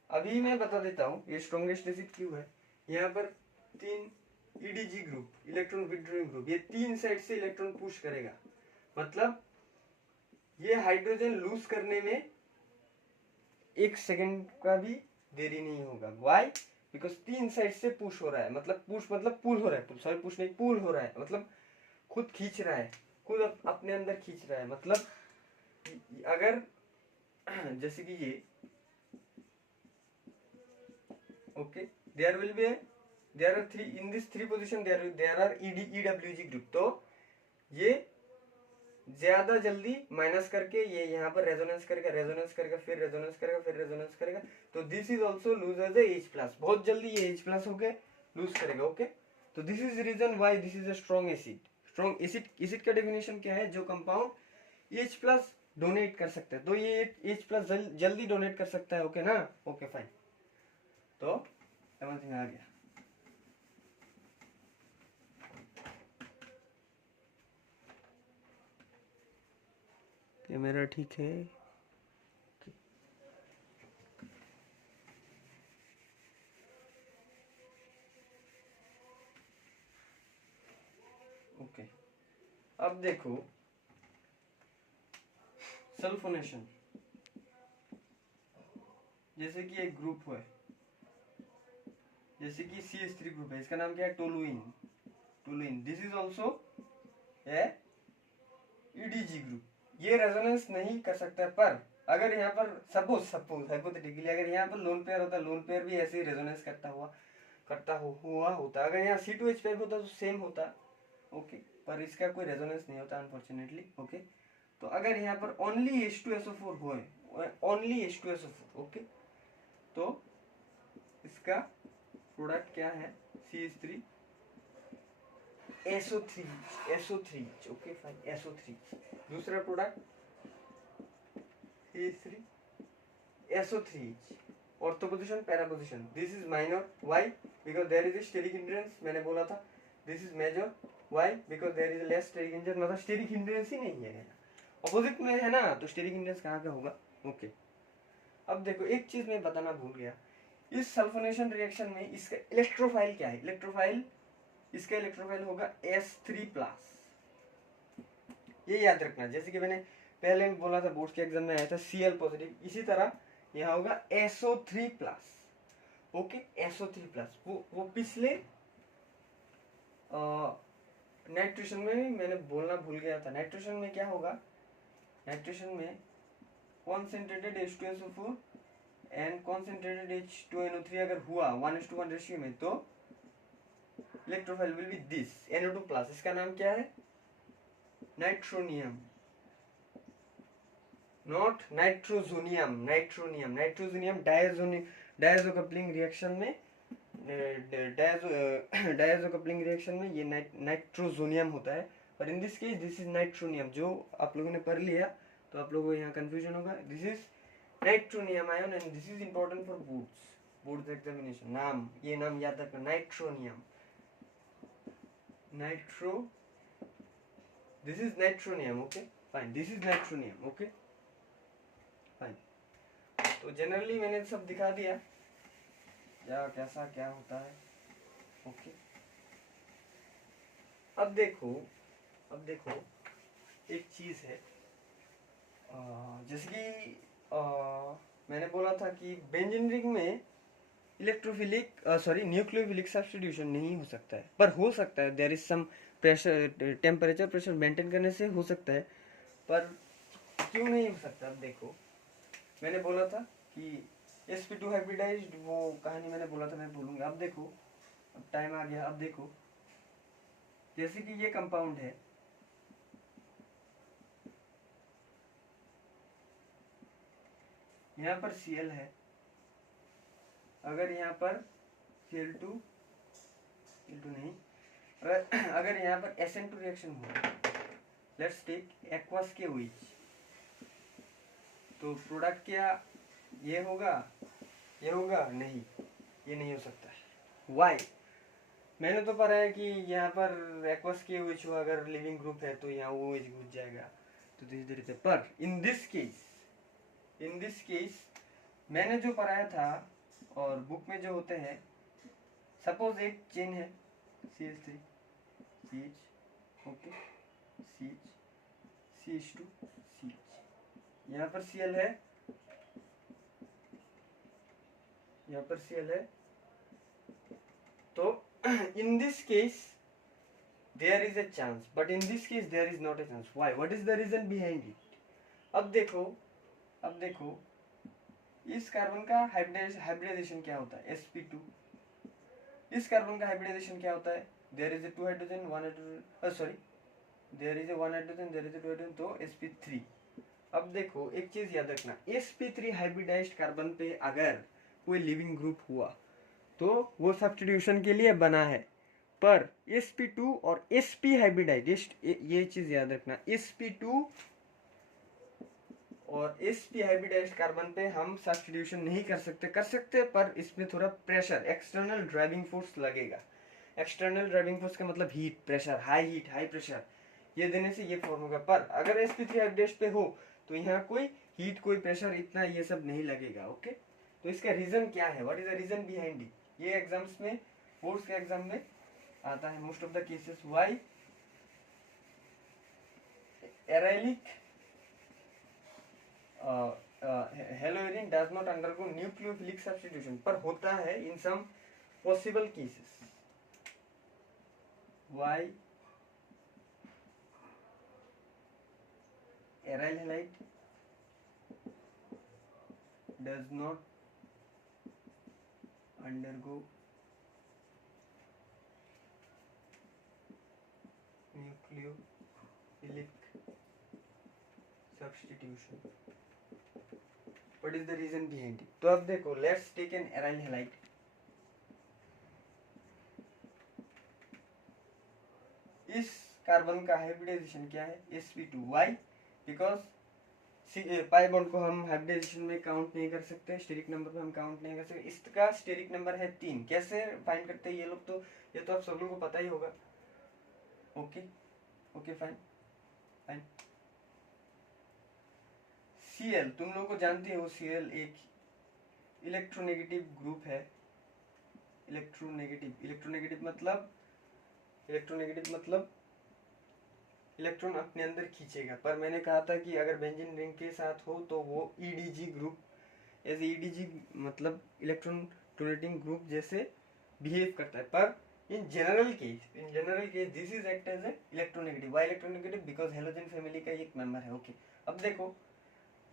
अभी मैं बता देता हूँ ये स्ट्रॉन्गेस्ट एसिड क्यों है। यहाँ पर 3 EDG group, electron withdrawing group, ये 3 साइड से इलेक्ट्रॉन पुश करेगा, मतलब ये हाइड्रोजन लूज करने में 1 सेकंड का भी देरी नहीं होगा। व्हाई? बिकॉज 3 साइड से पुश हो रहा है, मतलब पुश मतलब पुल हो रहा है, सॉरी पुश नहीं, पुल हो रहा है, मतलब खुद खींच रहा है, खुद अपने अंदर खींच रहा है। मतलब अगर जैसे कि ये okay, there will be there are 3 in this 3 position, there are EWG group, तो ये ज्यादा जल्दी माइनस करके ये यहाँ पर रेजोनेंस करेगा, रेजोनेंस करेगा, फिर रेजोनेंस करेगा, फिर रेजोनेंस करेगा, तो this is also lose as H+, बहुत जल्दी ये H+ होके लूज करेगा। ओके, तो this is reason why this is a strong acid. Strong acid, acid का डेफिनेशन क्या है? जो कंपाउंड H+ डोनेट कर सकता है, तो ये H+ जल्दी डोनेट कर सकता है। ओके ना? ओके फाइन, तो समझ में आ गया। कैमरा ठीक है? ओके, अब देखो सल्फोनेशन, जैसे कि एक ग्रुप है, जैसे कि CH3 ग्रुप है, इसका नाम क्या है? Toluene. Toluene, this is also a EDG group, ये रेजोनेंस नहीं कर सकता, पर अगर यहाँ पर सपोज हाइपोथेटिकली अगर यहाँ पर लोन पेयर होता, लोन पेयर भी ऐसे ही रेजोनेंस हुआ होता। अगर यहाँ C2H5 होता तो सेम होता। ओके, पर इसका कोई रेजोनेंस नहीं होता अनफॉर्चुनेटली। ओके, तो अगर यहाँ पर ओनली H2SO4 हो, ओनली H2SO4, ओके, तो इसका प्रोडक्ट क्या है? CH3 SO3, okay fine, SO3। दूसरा product CH3 SO3, ortho position, para position. This is minor, why? Because there is steric hindrance, मैंने बोला था। This is major, why? Because there is less steric hindrance, मतलब steric hindrance ही नहीं है, opposite में है ना, तो स्टेरिक हिंड्रेंस कहाँ का होगा? ओके, अब देखो एक चीज मैं बताना भूल गया, इस सल्फोनेशन रिएक्शन में इसका इलेक्ट्रोफाइल क्या है? इलेक्ट्रोफाइल, इसका इलेक्ट्रोफाइल होगा S3+। ये याद रखना, जैसे कि मैंने पहले बोला था बोर्ड के एग्जाम में आया था Cl पॉजिटिव, इसी तरह यहाँ होगा SO3+। ओके, SO3+, वो पिछले नाइट्रेशन में मैंने बोलना भूल गया था। नाइट्रेशन में क्या होगा? नाइट्रेशन में concentrated H2SO4 and concentrated H2NO3 अगर हुआ 1:1 रेशियो में, तो electrophile will be this NO2+। इसका नाम क्या है? Nitronium, not nitrosonium, nitrosonium diazo coupling reaction में, डायजो कपलिंग रिएक्शन में ये नाइट्रोजोनियम होता है, पर in this case this is nitronium. जो आप लोगों ने पढ़ लिया तो आप लोगों को यहाँ कंफ्यूजन होगा। This is nitronium ion and this is important for boards examination. नाम, ये नाम याद रखना, nitronium, this is nitronium. Okay fine, this is nitronium. Okay fine, तो जनरली मैंने सब दिखा दिया क्या कैसा क्या होता है। ओके, अब देखो एक चीज है, जैसे कि मैंने बोला था कि बेंजीन रिंग में न्यूक्लियोफिलिक सब्स्टिट्यूशन नहीं हो सकता है, पर हो सकता है। There is some pressure, temperature pressure maintain करने से हो सकता है, पर क्यों नहीं हो सकता? अब देखो, मैंने बोला था कि sp2 हाइब्रिडाइज्ड, वो कहानी मैंने बोला था, मैं बोलूंगा। अब देखो, अब टाइम आ गया। अब देखो, जैसे कि ये कंपाउंड है, यहाँ पर Cl है, अगर यहाँ पर Cl2 नहीं, अगर यहाँ पर SN2 रिएक्शन हो, लेट्स टेक एक्वस के OH, तो प्रोडक्ट क्या ये होगा, ये होगा नहीं, ये नहीं हो सकता है। वाई? मैंने तो पढ़ा है कि यहाँ पर एक्वस के OH अगर लिविंग ग्रुप है तो यहाँ OH घुस जाएगा, तो धीरे धीरे। पर इन दिस केस मैंने जो पढ़ाया था और बुक में जो होते हैं, सपोज एक चेन है CH3 CH, okay, CH CH2 CH, यहाँ पर Cl है, यहाँ पर Cl है, तो in this case there is a chance, but in this case there is not a chance. Why? What is the reason behind it? अब देखो इस कार्बन का हाइब्रिडाइजेशन क्या होता है, sp2। इस कार्बन का हाइब्रिडाइजेशन क्या होता है, there is a 2 hydrogen 1 hydrogen, sorry, there is a 1 hydrogen, there is a 2 hydrogen, तो sp3। अब देखो एक चीज याद रखना, sp3 हाइब्रिडाइज्ड कार्बन पे अगर कोई लिविंग ग्रुप हुआ तो वो सब्स्टिट्यूशन के लिए बना है, पर sp2 और sp हाइब्रिडाइज्ड, ये चीज याद रखना, sp2 और sp हाइब्रिडाइज्ड कार्बन पे हम सब्स्टिट्यूशन नहीं कर सकते, पर इसमें थोड़ा प्रेशर, एक्सटर्नल ड्राइविंग फोर्स लगेगा। एक्सटर्नल ड्राइविंग फोर्स का मतलब हीट, प्रेशर, हाई प्रेशर, ये देने से ये फॉर्म होगा। पर अगर sp3 हाइब्रिडाइज्ड पे हो तो यहाँ कोई हीट, कोई प्रेशर, इतना ये सब नहीं लगेगा, ओके। तो इसका रीजन क्या है, what is the reason behind it, ये एग्जाम्स में, बोर्ड्स के एग्जाम में आता है most of the cases. Why arylic haloarene does not undergo nucleophilic substitution, पर होता है in some possible cases. Why aryl halide does not undergo nucleophilic substitution, what is the reason behind it? तो अब देखो, let's take an aryl halide, इस carbon का hybridisation क्या है, sp2। why? because pi bond को हम हाइब्रिडाइजेशन में काउंट नहीं कर सकते, स्टेरिक नंबर पे हम काउंट नहीं कर सकते, इसका स्टेरिक नंबर है 3। कैसे फाइंड करते हैं ये लोग, तो ये तो आप सब लोगों को पता ही होगा, ओके फाइन। Cl तुम लोगों को जानते हो, Cl एक इलेक्ट्रोनेगेटिव ग्रुप है। इलेक्ट्रोनेगेटिव मतलब इलेक्ट्रॉन अपने अंदर खींचेगा। पर मैंने कहा था कि अगर बेंजीन रिंग के साथ हो तो वो EDG ग्रुप, एज EDG मतलब इलेक्ट्रॉन डोनेटिंग ग्रुप जैसे बिहेव करता है। पर in general case this is act as a electronegative. Why electronegative? Because halogen family का एक मेंबर है, ओके। अब देखो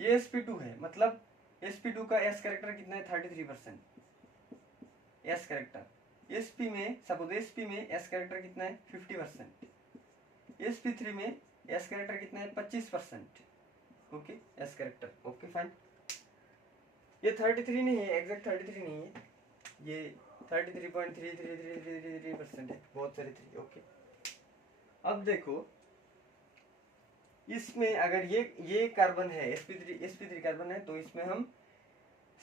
ये sp2 है, मतलब sp2 का s कैरेक्टर कितना है, 33%। s कैरेक्टर sp में, सपोज sp में s कैरेक्टर कितना है, 50%। sp3 में s कैरेक्टर कितना है, 25%, okay, s character, okay fine. ये 33 नहीं है, एग्जैक्ट 33 नहीं है, ये 33.3333% है, बहुत सारे 3, ओके। अब देखो इसमें अगर ये कार्बन है, sp3 कार्बन है, तो इसमें हम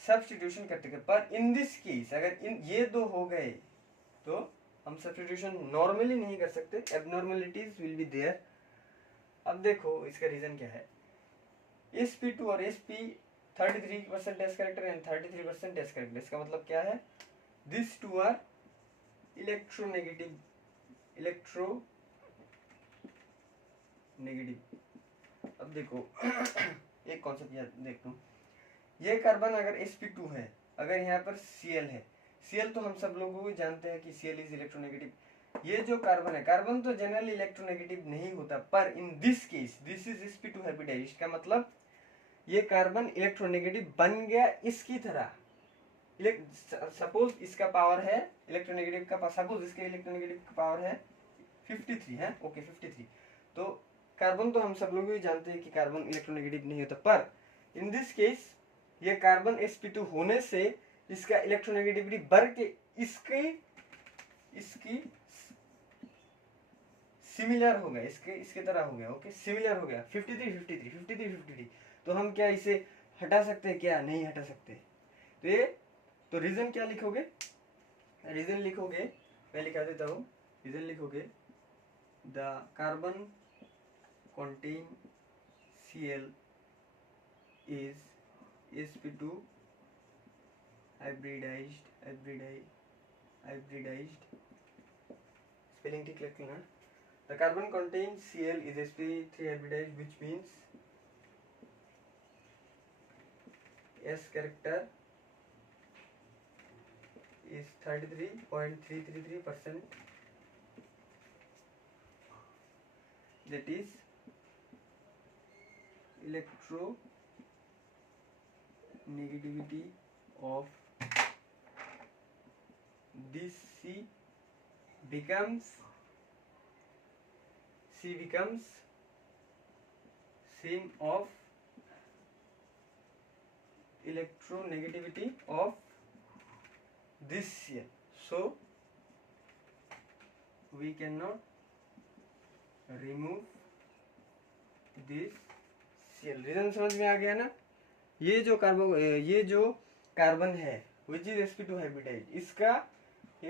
सब्स्टिट्यूशन करते हैं। पर इन दिस केस अगर ये दो हो गए तो हम सब्स्टिट्यूशन नॉर्मली नहीं कर सकते, एबनॉर्मलिटीज विल बी देयर। अब देखो इसका रीजन क्या है, sp2 और sp 33% s character and 33% s character, इसका मतलब क्या है, दिस टू आर इलेक्ट्रोनेगेटिव। अब देखो एक कॉन्सेप्ट याद देखता हूँ, ये कार्बन अगर sp2 है, अगर यहाँ पर Cl है, Cl तो हम सब लोगों को जानते हैं कि Cl इज इलेक्ट्रोनेगेटिव। ये जो कार्बन है, कार्बन तो जनरली इलेक्ट्रोनेगेटिव नहीं होता, पर in this case this is sp2 hybridised, का मतलब ये कार्बन इलेक्ट्रोनेगेटिव बन गया इसकी तरह। सपोज इसका पावर है इलेक्ट्रोनेगेटिव का, सपोज इसके इलेक्ट्रोनेगेटिव का पावर है 53 है, ओके 53। तो कार्बन तो हम सब लोग भी जानते हैं कि कार्बन इलेक्ट्रोनेगेटिव नहीं होता, पर इन दिस केस ये कार्बन sp2 होने से इसका इलेक्ट्रोनेगेटिविटी बढ़ के इसकी सिमिलर हो गया, इसके तरह हो गया। ओके, सिमिलर हो गया 53 तो हम क्या इसे हटा सकते हैं? क्या नहीं हटा सकते। तो ये तो रीजन क्या लिखोगे? रीजन लिखोगे, मैं लिखा देता हूँ। रीजन लिखोगे the carbon contain Cl is sp2 hybridized spelling ठीक लिख लेना। The carbon contains Cl is sp3 hybridized, which means S character is 33.333%, that is electronegativity of this C becomes same of electronegativity of this Cl, so we cannot remove this Cl। Reason समझ में आ गया ना? ये जो carbon है which is sp2 hybridised, इसका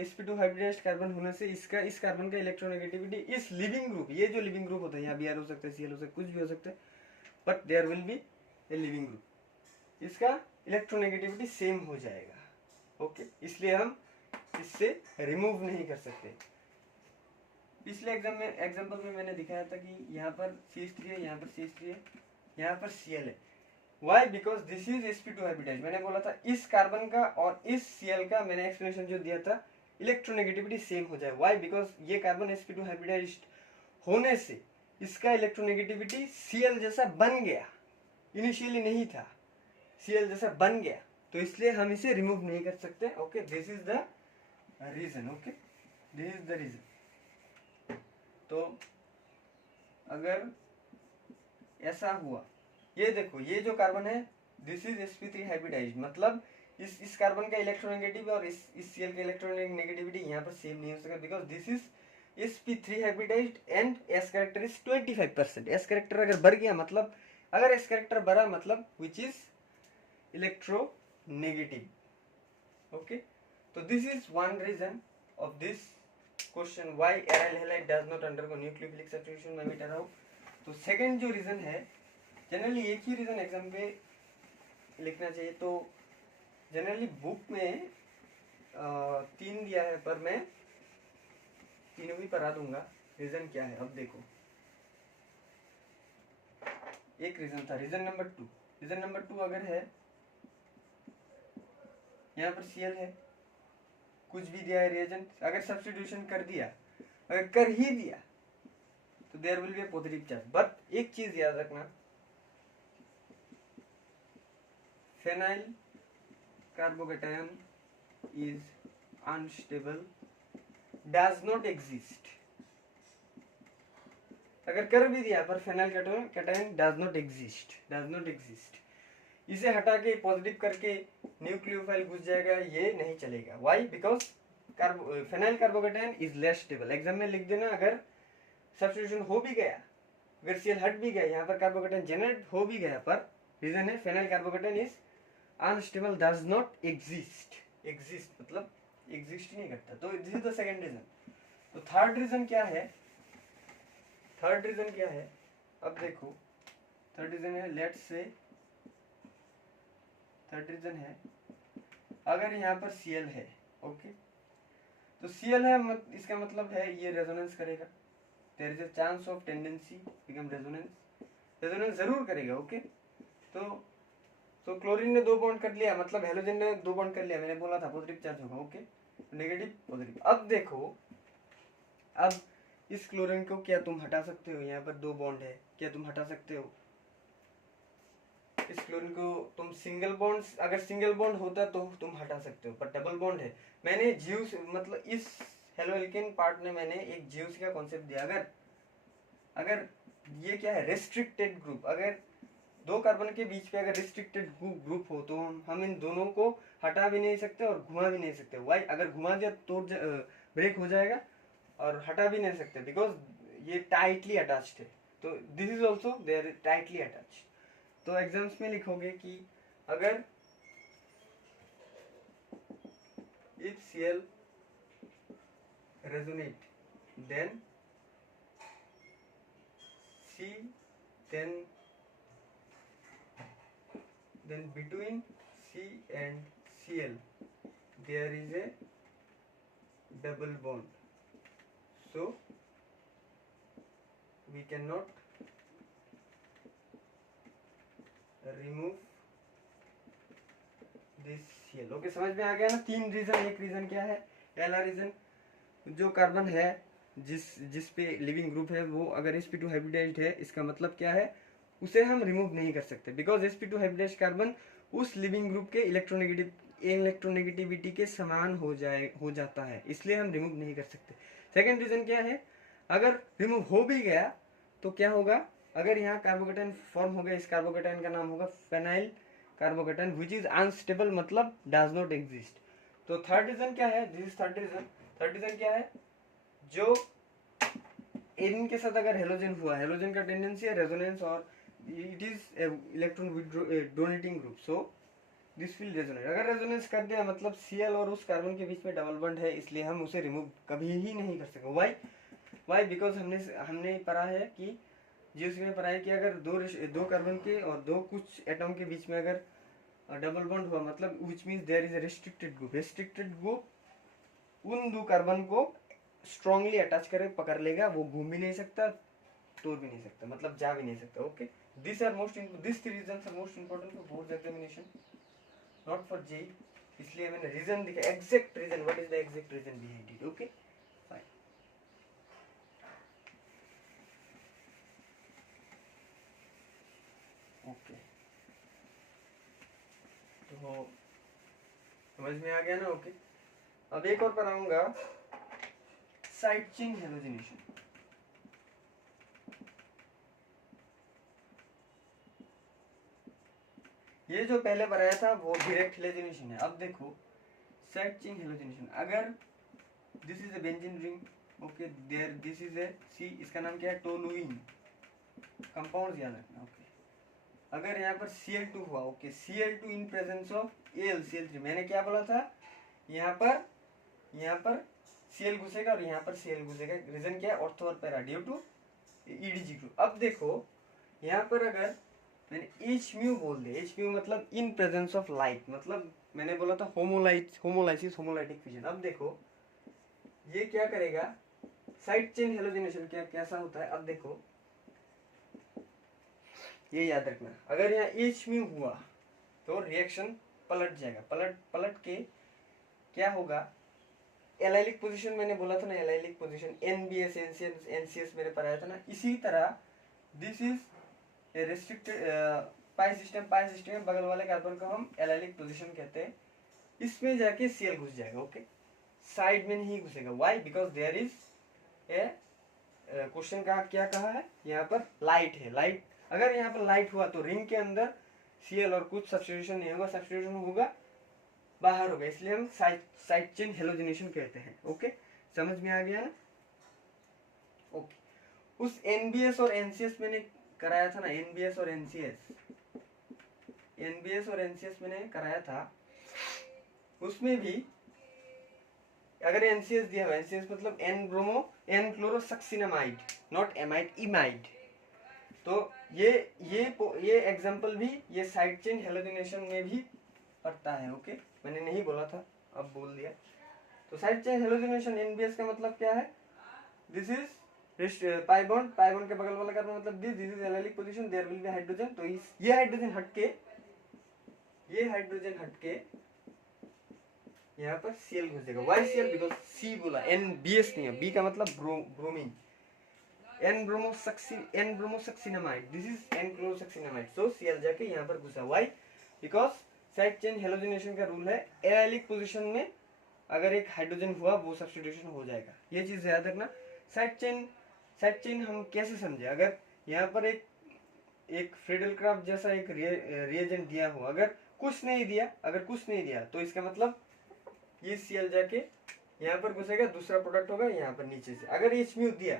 sp2 hybridised carbon होने से इस कार्बन का इलेक्ट्रोनेगेटिविटी इस लिविंग ग्रुप, ये जो लिविंग ग्रुप होता है, यहाँ Br हो सकता है, Cl हो सकता है, कुछ भी हो सकता है, but there will be a leaving group, इसका इलेक्ट्रोनेगेटिविटी सेम हो जाएगा। ओके, इसलिए हम इससे रिमूव नहीं कर सकते। पिछले एग्जाम्पल में मैंने दिखाया था कि यहाँ पर CH3 है, यहाँ पर CH3 है, यहाँ पर Cl है। Why? Because this is sp2 hybridised. मैंने बोला था इस कार्बन का और इस Cl का, मैंने एक्सप्लेनेशन जो दिया था, इलेक्ट्रोनेगेटिविटी सेम हो जाए। Why? Because ये कार्बन sp2 हाइब्रिडाइज्ड होने से इसका इलेक्ट्रोनेगेटिविटी Cl जैसा बन गया, इनिशियली नहीं था, Cl जैसा बन गया, तो इसलिए हम इसे रिमूव नहीं कर सकते। Okay, this is the reason. Okay, this is the reason. तो अगर ऐसा हुआ, ये देखो, ये जो कार्बन है दिस इज sp3 हाइब्रिडाइज्ड, मतलब इस कार्बन का इलेक्ट्रोनेगेटिव और इस Cl का इलेक्ट्रोनेगेटिविटी यहाँ पर सेम नहीं हो सकता, because this is sp3 hybridised and s character is 25%। s character अगर बढ़ गया, मतलब अगर s कैरेक्टर बढ़ा, मतलब विच इज इलेक्ट्रोनेगेटिव। ओके, तो this is one reason of this question, why aryl halide does not undergo nucleophilic substitution. मैं मिटा रहा हूँ। तो सेकंड जो रीजन है, जनरली एक ही रीजन एग्जाम पे लिखना चाहिए, तो जनरली बुक में 3 दिया है, पर मैं तीनों भी करा दूंगा। रीजन क्या है अब देखो, एक रीजन था, रीजन नंबर 2। रीजन नंबर 2 अगर है, यहाँ पर Cl है, कुछ भी दिया है रिएजेंट, अगर सब्स्टिट्यूशन कर दिया, अगर कर ही दिया, तो there will be a positive charge. But एक चीज याद रखना, phenyl carbocation is unstable, does not exist. अगर कर भी दिया पर phenyl cation does not exist, इसे हटा के पॉजिटिव करके न्यूक्लियोफाइल घुस जाएगा, ये नहीं चलेगा। Why? Because phenyl carbocation is less stable. Exam में लिख देना, अगर सब्स्टिट्यूशन हो भी गया, अगर Cl हट भी गया, यहाँ पर कार्बोकेटायन जनरेट हो भी गया, पर रीजन है phenyl carbocation is unstable, does not exist मतलब एग्जिस्ट ही नहीं करता। तो this is the second reason. तो थर्ड रीजन क्या है? अब देखो, थर्ड रीजन है, लेट्स से थर्ड रीजन है, अगर यहाँ पर Cl है, ओके, तो Cl है, इसका मतलब है ये रेजोनेंस करेगा, there is a chance of tendency become resonance जरूर करेगा। ओके, तो क्लोरीन ने 2 बॉन्ड कर लिया, मतलब हेलोजन ने 2 बॉन्ड कर लिया, मैंने बोला था पॉजिटिव चार्ज होगा। Okay, negative positive. अब देखो, अब इस क्लोरीन को क्या तुम हटा सकते हो? यहाँ पर 2 बॉन्ड है, क्या तुम हटा सकते हो इस क्लोरीन को? तुम सिंगल बॉन्ड, अगर सिंगल बॉन्ड होता तो तुम हटा सकते हो, पर डबल बॉन्ड है। मैंने ज्यूस, मतलब इस हेलो एल्केन पार्ट में मैंने एक ज्यूस का कॉन्सेप्ट दिया। अगर ये क्या है? रेस्ट्रिक्टेड ग्रुप, अगर दो कार्बन के बीच पे अगर रिस्ट्रिक्टेड ग्रुप हो तो हम इन दोनों को हटा भी नहीं सकते और घुमा भी नहीं सकते। वाई? अगर घुमा दिया तो ब्रेक हो जाएगा, और हटा भी नहीं सकते बिकॉज ये टाइटली अटैच्ड है। तो this is also they are tightly attached. तो एग्जाम्स में लिखोगे कि अगर if Cl resonate then C then between C and Cl there is a double bond, so we cannot remove this Cl। Okay, समझ में आ गया ना? तीन रीजन। एक रीजन क्या है? पहला रीजन, जो कार्बन है जिस पे लिविंग ग्रुप है वो अगर sp2 हाइब्रिडाइज्ड है, इसका मतलब क्या है? उसे हम रिमूव नहीं कर सकते बिकॉज sp2 हाइब्रिडाइज्ड कार्बन उस लिविंग ग्रुप के इलेक्ट्रोनेगेटिविटी के समान हो जाता है, इसलिए हम रिमूव नहीं कर सकते। सेकेंड रीजन क्या है? अगर रिमूव हो भी गया तो क्या होगा? अगर यहाँ कार्बोकेटाइन फॉर्म हो गया, इस कार्बोकेटाइन का नाम होगा phenyl carbocation which is unstable, मतलब डज नॉट एग्जिस्ट। तो थर्ड रीजन क्या है? This is third reason. Third reason क्या है? जो एरिन के साथ अगर हेलोजन हुआ, हेलोजन का टेंडेंसी है रेजोनेंस और it is electron donating group, so this will resonate. अगर रेजोनेंस कर दिया मतलब Cl और उस कार्बन के बीच में डबल बॉन्ड है, इसलिए हम उसे रिमूव कभी ही नहीं कर सकते। वाई? बिकॉज हमने पढ़ा है कि जियोसी में पढ़ा है कि अगर दो कार्बन के और दो कुछ एटम के बीच में अगर डबल बॉन्ड हुआ मतलब which means there is a restricted group. Restricted group उन दो कार्बन को स्ट्रांगली अटैच करे पकड़ लेगा, वो घूम भी नहीं सकता, तोड़ भी नहीं सकता, मतलब जा भी नहीं सकता। Okay, this three reasons are most important for board examination, not for JEE. इसलिए मैंने रीजन दिखा, exact reason, what is the exact reason behind it. Okay fine. Okay, तो समझ में आ गया ना? ओके, अब एक और पढ़ाऊंगा, साइड चेन हेलोजिनेशन। ये जो पहले पढ़ाया था वो डायरेक्ट हेलोजिनेशन है। अब देखो साइड चेन हेलोजिनेशन, अगर this is a benzene ring, okay, there this is a C, इसका नाम क्या है? टोलुइन कंपाउंड, याद रखना। ओके, अगर यहाँ पर Cl2 हुआ, okay, Cl2 in presence of AlCl3, मैंने क्या बोला था? यहाँ पर Cl घुसेगा और यहाँ पर Cl घुसेगा। रीजन क्या है? ऑर्थो और para due to EDG group. अब देखो यहाँ पर अगर मैंने Hmu बोल दिया, Hmu मतलब इन प्रेजेंस ऑफ लाइट, मतलब मैंने बोला था होमोलाइसिस होमोलाइटिक फिजन। अब देखो ये क्या करेगा? साइड चेन हेलोजिनेशन क्या कैसा होता है? अब देखो ये याद रखना, अगर यहाँ Hmu हुआ तो रिएक्शन पलट जाएगा, पलट के क्या होगा? एलाइलिक पोजीशन मैंने बोला था ना, एलाइलिक पोजीशन NBS NCS मैंने पढ़ाया था ना। इसी तरह this is A restricted pi system में बगल वाले कार्बन को हम एलाइलिक पोजीशन कहते हैं। इसमें जाके Cl घुस जाएगा। ओके, साइड में नहीं घुसेगा। Why? Because there is a question का क्या कहा है? यहाँ पर लाइट है। लाइट, अगर यहाँ पर लाइट हुआ तो रिंग के अंदर Cl और कुछ सब्स्टिट्यूशन नहीं होगा, सब्स्टिट्यूशन होगा बाहर होगा, इसलिए हम साइड चेन हेलोजिनेशन कहते हैं। ओके, समझ में आ गया ना? ओके, उस NBS और NCS मैंने कराया था ना, NBS और NCS मैंने कराया था। उसमें भी अगर NCS दिया हुआ, NCS मतलब N क्लोरोसक्सिनामाइड, नॉट एमाइड, इमाइड। तो ये एग्जांपल भी ये साइड चेन हेलोजिनेशन में भी पड़ता है। ओके, मैंने नहीं बोला था, अब बोल दिया। तो साइड चेन हेलोजिनेशन NBS का मतलब क्या है? दिस इज पाई बॉन्ड के बगल वाला कार्बन, मतलब this is allylic position, there will be hydrogen. तो ये हाइड्रोजन हटके यहाँ पर Cl घुसेगा। Why Cl? बिकॉज C बोला, NBS नहीं है, B का मतलब bromine, N bromosuccinimide, this is N chlorosuccinimide, so Cl जाके यहाँ पर घुसा। वाई? बिकॉज साइड चेन हेलोजिनेशन का रूल है, एलाइलिक पोजीशन में अगर एक हाइड्रोजन हुआ वो सब्स्टिट्यूशन हो जाएगा। ये चीज याद रखना। साइड चेन हम कैसे समझे? अगर यहाँ पर एक एक फ्रीडलक्राफ्ट जैसा एक रिएजेंट दिया हो, अगर कुछ नहीं दिया तो इसका मतलब ये Cl जाके यहाँ पर घुसेगा, दूसरा प्रोडक्ट होगा यहाँ पर नीचे से। अगर H म्यू दिया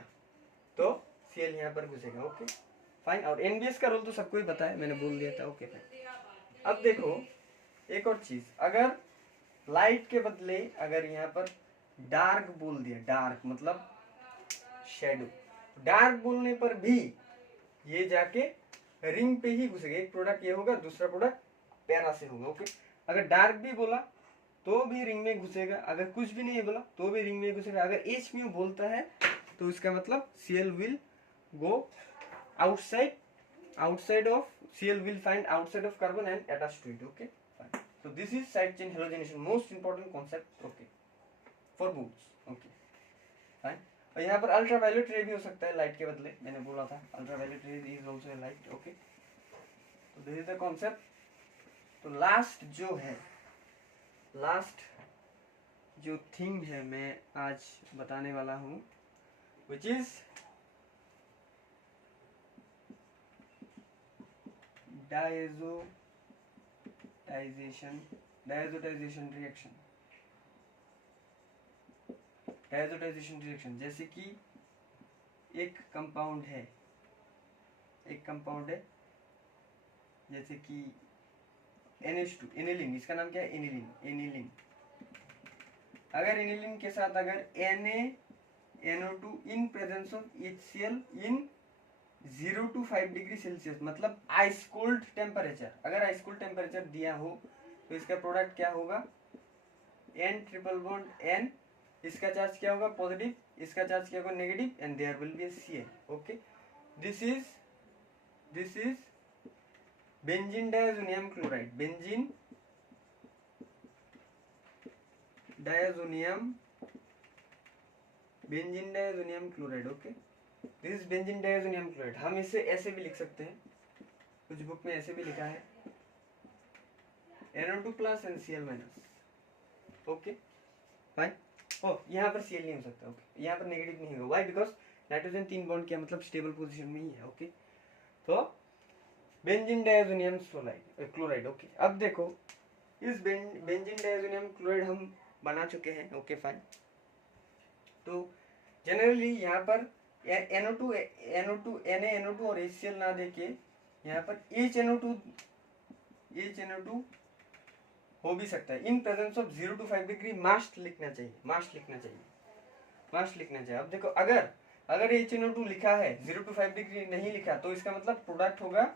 तो Cl यहाँ पर घुसेगा। Okay fine. और NBS का रोल तो सबको ही पता है, मैंने बोल दिया था। Okay fine. अब देखो एक और चीज, अगर लाइट के बदले अगर यहाँ पर डार्क बोल दिया, डार्क मतलब शेडो, डार्क बोलने पर भी ये जाके रिंग पे ही घुसेगा। एक प्रोडक्ट ये होगा, दूसरा प्रोडक्ट पैरा से होगा। ओके, अगर डार्क भी बोला तो भी रिंग में घुसेगा, अगर कुछ भी नहीं बोला तो भी रिंग में घुसेगा। अगर एच म्यू बोलता है तो इसका मतलब Cl will go outside of Cl will find outside of carbon and attach to it. Okay fine. So this is side chain halogenation, most important concept. Okay for books. Okay fine. और यहाँ पर ultraviolet रे भी हो सकता है light के बदले, मैंने बोला था अल्ट्रावायलेट रे is also a light. Okay, तो दिस इज द कॉन्सेप्ट। तो लास्ट जो थिंग है मैं आज बताने वाला हूँ, which is diazotization reaction। डायजोटाइजेशन reaction, जैसे कि एक कंपाउंड है जैसे कि NH2 एनिलीन, इसका नाम क्या है? एनिलीन। अगर एनिलीन के साथ अगर NaNO2 in presence of HCl in 0 to 5 degree Celsius, मतलब आइस कोल्ड टेम्परेचर, अगर आइस कोल्ड टेम्परेचर दिया हो तो इसका प्रोडक्ट क्या होगा? N ट्रिपल बॉन्ड N, इसका चार्ज क्या होगा? पॉजिटिव, इसका चार्ज क्या होगा? Negative, and there will be a Cl। Okay, this is benzene diazonium chloride, benzene diazonium chloride. Okay, this is benzene diazonium chloride. हम इसे ऐसे भी लिख सकते हैं, कुछ बुक में ऐसे भी लिखा है NO2 plus and Cl minus. Okay fine. यहाँ पर Cl नहीं हो सकता। ओके, यहाँ पर नेगेटिव नहीं होगा। व्हाई? बिकॉज नाइट्रोजन 3 बॉन्ड किया, मतलब स्टेबल पोजीशन में ही है। ओके, तो बेंजीन डायजोनियम क्लोराइड। ओके, अब देखो इस बेंजीन डायजोनियम क्लोराइड हम बना चुके हैं। Okay fine. तो जनरली यहाँ पर NO2 NaNO2 और HCl ना देके यहाँ पर HNO2 हो भी सकता है in presence of 0 to 5 degree. Must लिखना चाहिए। अब देखो अगर HNO2 लिखा है, 0 to 5 डिग्री नहीं लिखा, तो इसका मतलब प्रोडक्ट होगा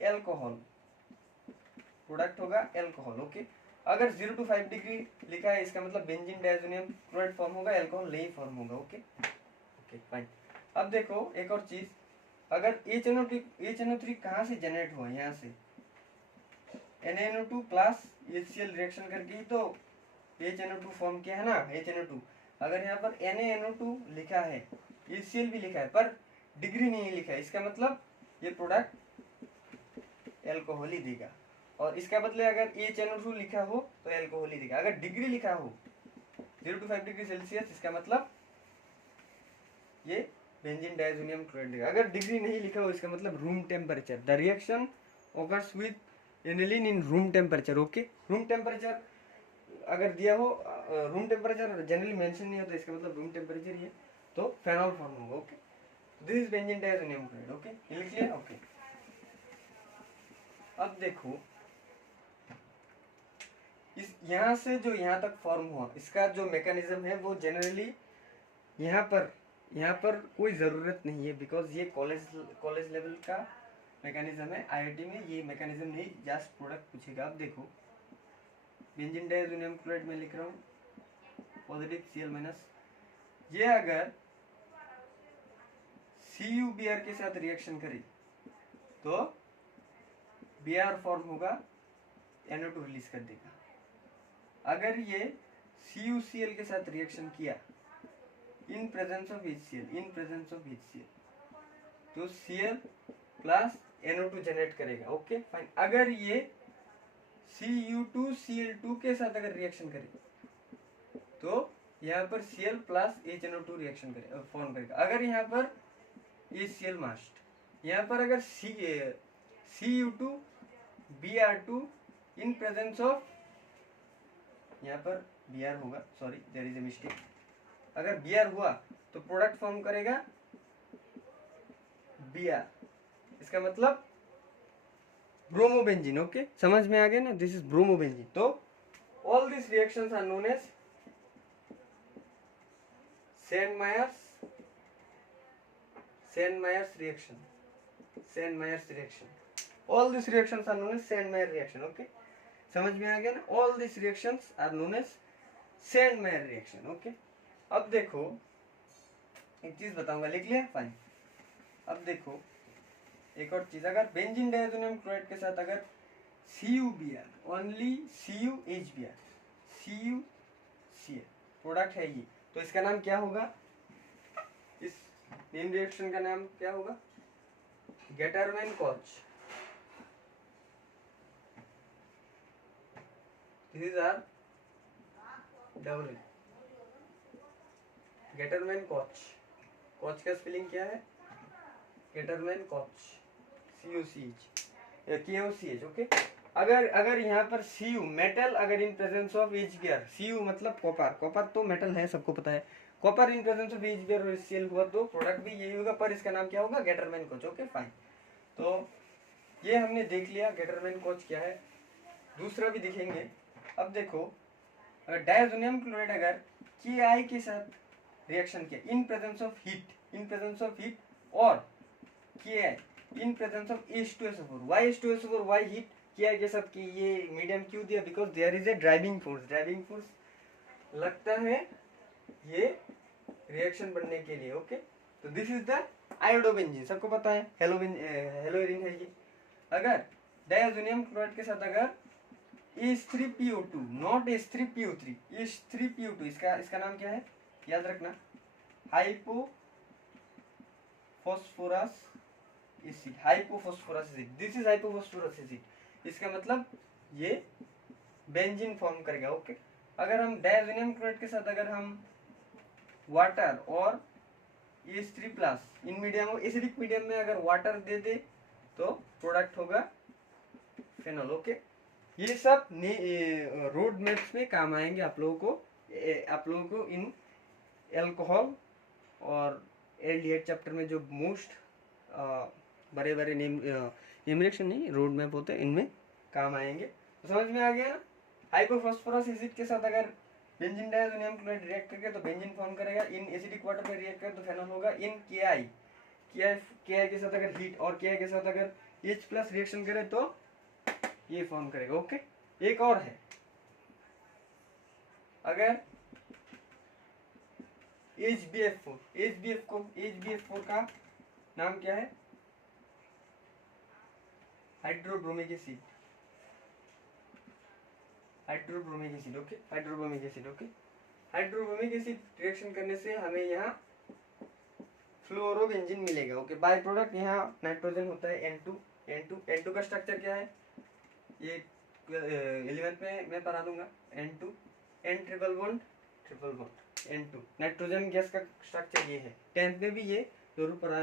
एल्कोहल। ओके, अगर 0 to 5 डिग्री लिखा है, इसका मतलब बेंजीन डायजोनियम क्लोराइड फॉर्म होगा, एल्कोहल नहीं फॉर्म होगा। Okay fine. अब देखो एक और चीज, अगर HNO3 कहाँ से जनरेट हुआ? यहाँ से NaNO2 प्लस HCl रिएक्शन करके तो HNO2 फॉर्म किया है ना, HNO2। अगर यहाँ पर NaNO2 लिखा है, HCl भी लिखा है, पर डिग्री नहीं लिखा है, इसका मतलब ये प्रोडक्ट एल्कोहल ही देगा। और इसका बदले अगर HNO2 लिखा हो तो एल्कोहल ही देगा। अगर डिग्री लिखा हो 0 to 5 डिग्री सेल्सियस, इसका मतलब ये बेंजीन डायजोनियम क्लोराइड देगा। अगर डिग्री नहीं लिखा हो, इसका मतलब room temperature. The reaction occurs with aniline in room temperature. Okay, room temperature अगर दिया हो, रूम टेम्परेचर जनरली मेंशन नहीं होता, इसका मतलब रूम टेम्परेचर ही है, तो फेनॉल फॉर्म होगा। Okay, this is benzene diazonium chloride. Okay, clear? Okay, अब देखो इस यहाँ से जो यहाँ तक फॉर्म हुआ, इसका जो मैकेनिज्म है वो जनरली यहाँ पर कोई ज़रूरत नहीं है, बिकॉज ये कॉलेज लेवल का मैकेनिज्म है। IIT में ये मैकेनिज्म नहीं, जस्ट प्रोडक्ट पूछेगा। अब देखो बेंजीन डायजोनियम क्लोराइड में लिख रहा हूँ, पॉजिटिव Cl माइनस। ये अगर CuBr के साथ रिएक्शन करे तो Br फॉर्म होगा, NO2 रिलीज कर देगा। अगर ये CuCl के साथ रिएक्शन किया इन प्रेजेंस ऑफ HCl, तो Cl प्लस NO2 जनरेट करेगा। Okay fine. अगर ये Cu2Cl2 के साथ अगर रिएक्शन करे तो यहाँ पर Cl plus HNO2 reaction form करेगा। अगर यहाँ पर HCl मास्ट, यहाँ पर अगर CU2 Br2 in presence of, यहाँ पर Br होगा, sorry there is a mistake, अगर Br हुआ तो प्रोडक्ट फॉर्म करेगा Br, इसका मतलब ब्रोमोबेंजीन। ओके, समझ में आ गया ना, दिस इज ब्रोमोबेंजीन। तो all this reactions are known as Sandmeyer's reaction, Sandmeyer's reaction, all these reactions are known as Sandmeyer reaction। Okay, समझ में आ गया ना, all these reactions are known as Sandmeyer reaction। Okay, अब देखो एक चीज बताऊंगा, लिख लिया, फाइन। अब देखो एक और चीज, अगर बेंजीन डायज़ोनियम क्लोराइड के साथ अगर CuBr, only CuHBr, CuCl product है ये, तो इसका नाम क्या होगा, इस नेम रिएक्शन का नाम क्या होगा, Gattermann Koch. This are double Gattermann Koch. Koch का स्पेलिंग क्या है, गेटरमैन-कोच, KOCH। ओके, अगर यहाँ पर Cu मेटल, अगर इन प्रेजेंस ऑफ HBr, Cu मतलब कॉपर, कॉपर तो मेटल है, सबको पता है, copper in presence of HBr और HCl हुआ तो प्रोडक्ट भी यही होगा, पर इसका नाम क्या होगा, गेटरमैन-कोच। ओके फाइन, तो ये हमने देख लिया गेटरमैन-कोच क्या है। दूसरा भी दिखेंगे। अब देखो, अगर डायज़ोनियम क्लोराइड अगर Ki के साथ रिएक्शन किया इन प्रेजेंस ऑफ हीट, और Ki in presence of H2SO4, why H2SO4 why heat, Ki के साथ की ये मीडियम क्यों दिया, because there is a driving force लगता है ये रिएक्शन बनने के लिए। ओके, तो दिस इज द आयोडोबेंजीन, सबको पता है, हेलोइरिन है ये। अगर डायज़ोनियम क्लोराइड के साथ अगर H3PO2, नॉट H3PO3, H3PO2, इसका नाम क्या है, याद रखना, hypophosphorous acid, this is hypophosphorous acid, इसका मतलब ये बेंजीन फॉर्म करेगा। ओके, अगर हम डायज़ोनियम क्लोराइड के साथ अगर हम वाटर और H3+ in medium, acidic medium में अगर वाटर दे दे तो प्रोडक्ट होगा फेनॉल। ओके, ये सब रोड मैप्स में काम आएंगे आप लोगों को इन एल्कोहल और एल्डिहाइड चैप्टर में, जो मोस्ट बड़े बड़े नेम रिएक्शन नहीं, रोड मैप होते हैं, इनमें काम आएंगे। तो समझ में आ गया ना, हाइपोफॉस्फोरस एसिड के साथ अगर बेंजीन डायज़ोनियम क्लोराइड रिएक्ट करके तो बेंजीन फॉर्म करेगा, इन एसिडिक वाटर में रिएक्ट करे तो फेनॉल होगा, इन Ki के साथ अगर हीट और Ki के साथ अगर H+ रिएक्शन करे तो ये फॉर्म करेगा। ओके, एक और है, अगर HBF4 का नाम क्या है, hydrobromic acid. Okay, hydrobromic acid reaction करने से हमें यहाँ फ्लोरोबेंजीन मिलेगा। ओके, बाय प्रोडक्ट यहाँ नाइट्रोजन होता है N2 का स्ट्रक्चर क्या है, ये 11th में मैं पढ़ा दूंगा, N2 N triple bond N2, nitrogen gas का स्ट्रक्चर ये है, 10th में भी ये जरूर पढ़ा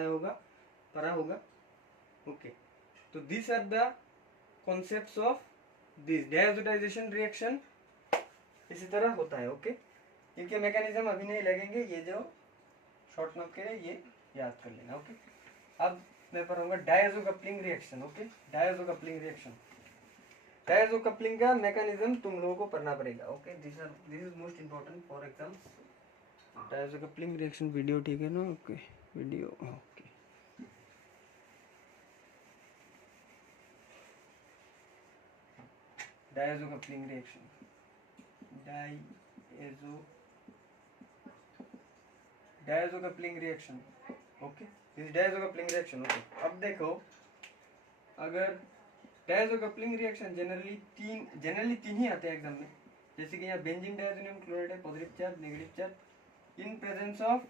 होगा। ओके, तो this are the concepts of this diazotisation reaction, इसी तरह होता है। ओके, इनके मैकेनिज्म अभी नहीं लगेंगे, ये जो शॉर्ट नोट के ये याद कर लेना। ओके, अब मैं पढ़ाऊंगा diazo coupling reaction. Okay, diazo coupling का मैकेनिज्म तुम लोगों को पढ़ना पड़ेगा। Okay, this is most important for exams. Diazo coupling reaction video, ठीक है ना, okay, video, okay, diazo coupling reaction, diazo coupling reaction. Okay, this diazo coupling reaction. Okay, अब देखो, अगर डायजो कपलिंग रिएक्शन जनरली तीन ही आते हैं एग्जाम में, जैसे कि यहाँ बेंजीन डायज़ोनियम क्लोराइड है, positive charge, negative charge, in presence of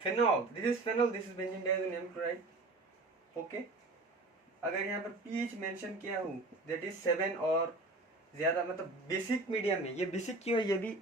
phenol, this is benzene diazonium chloride. Okay, अगर यहाँ पर pH मेंशन किया हो, दैट इज 7 और ज्यादा, मतलब बेसिक मीडियम में, ये बेसिक क्यों है ये भी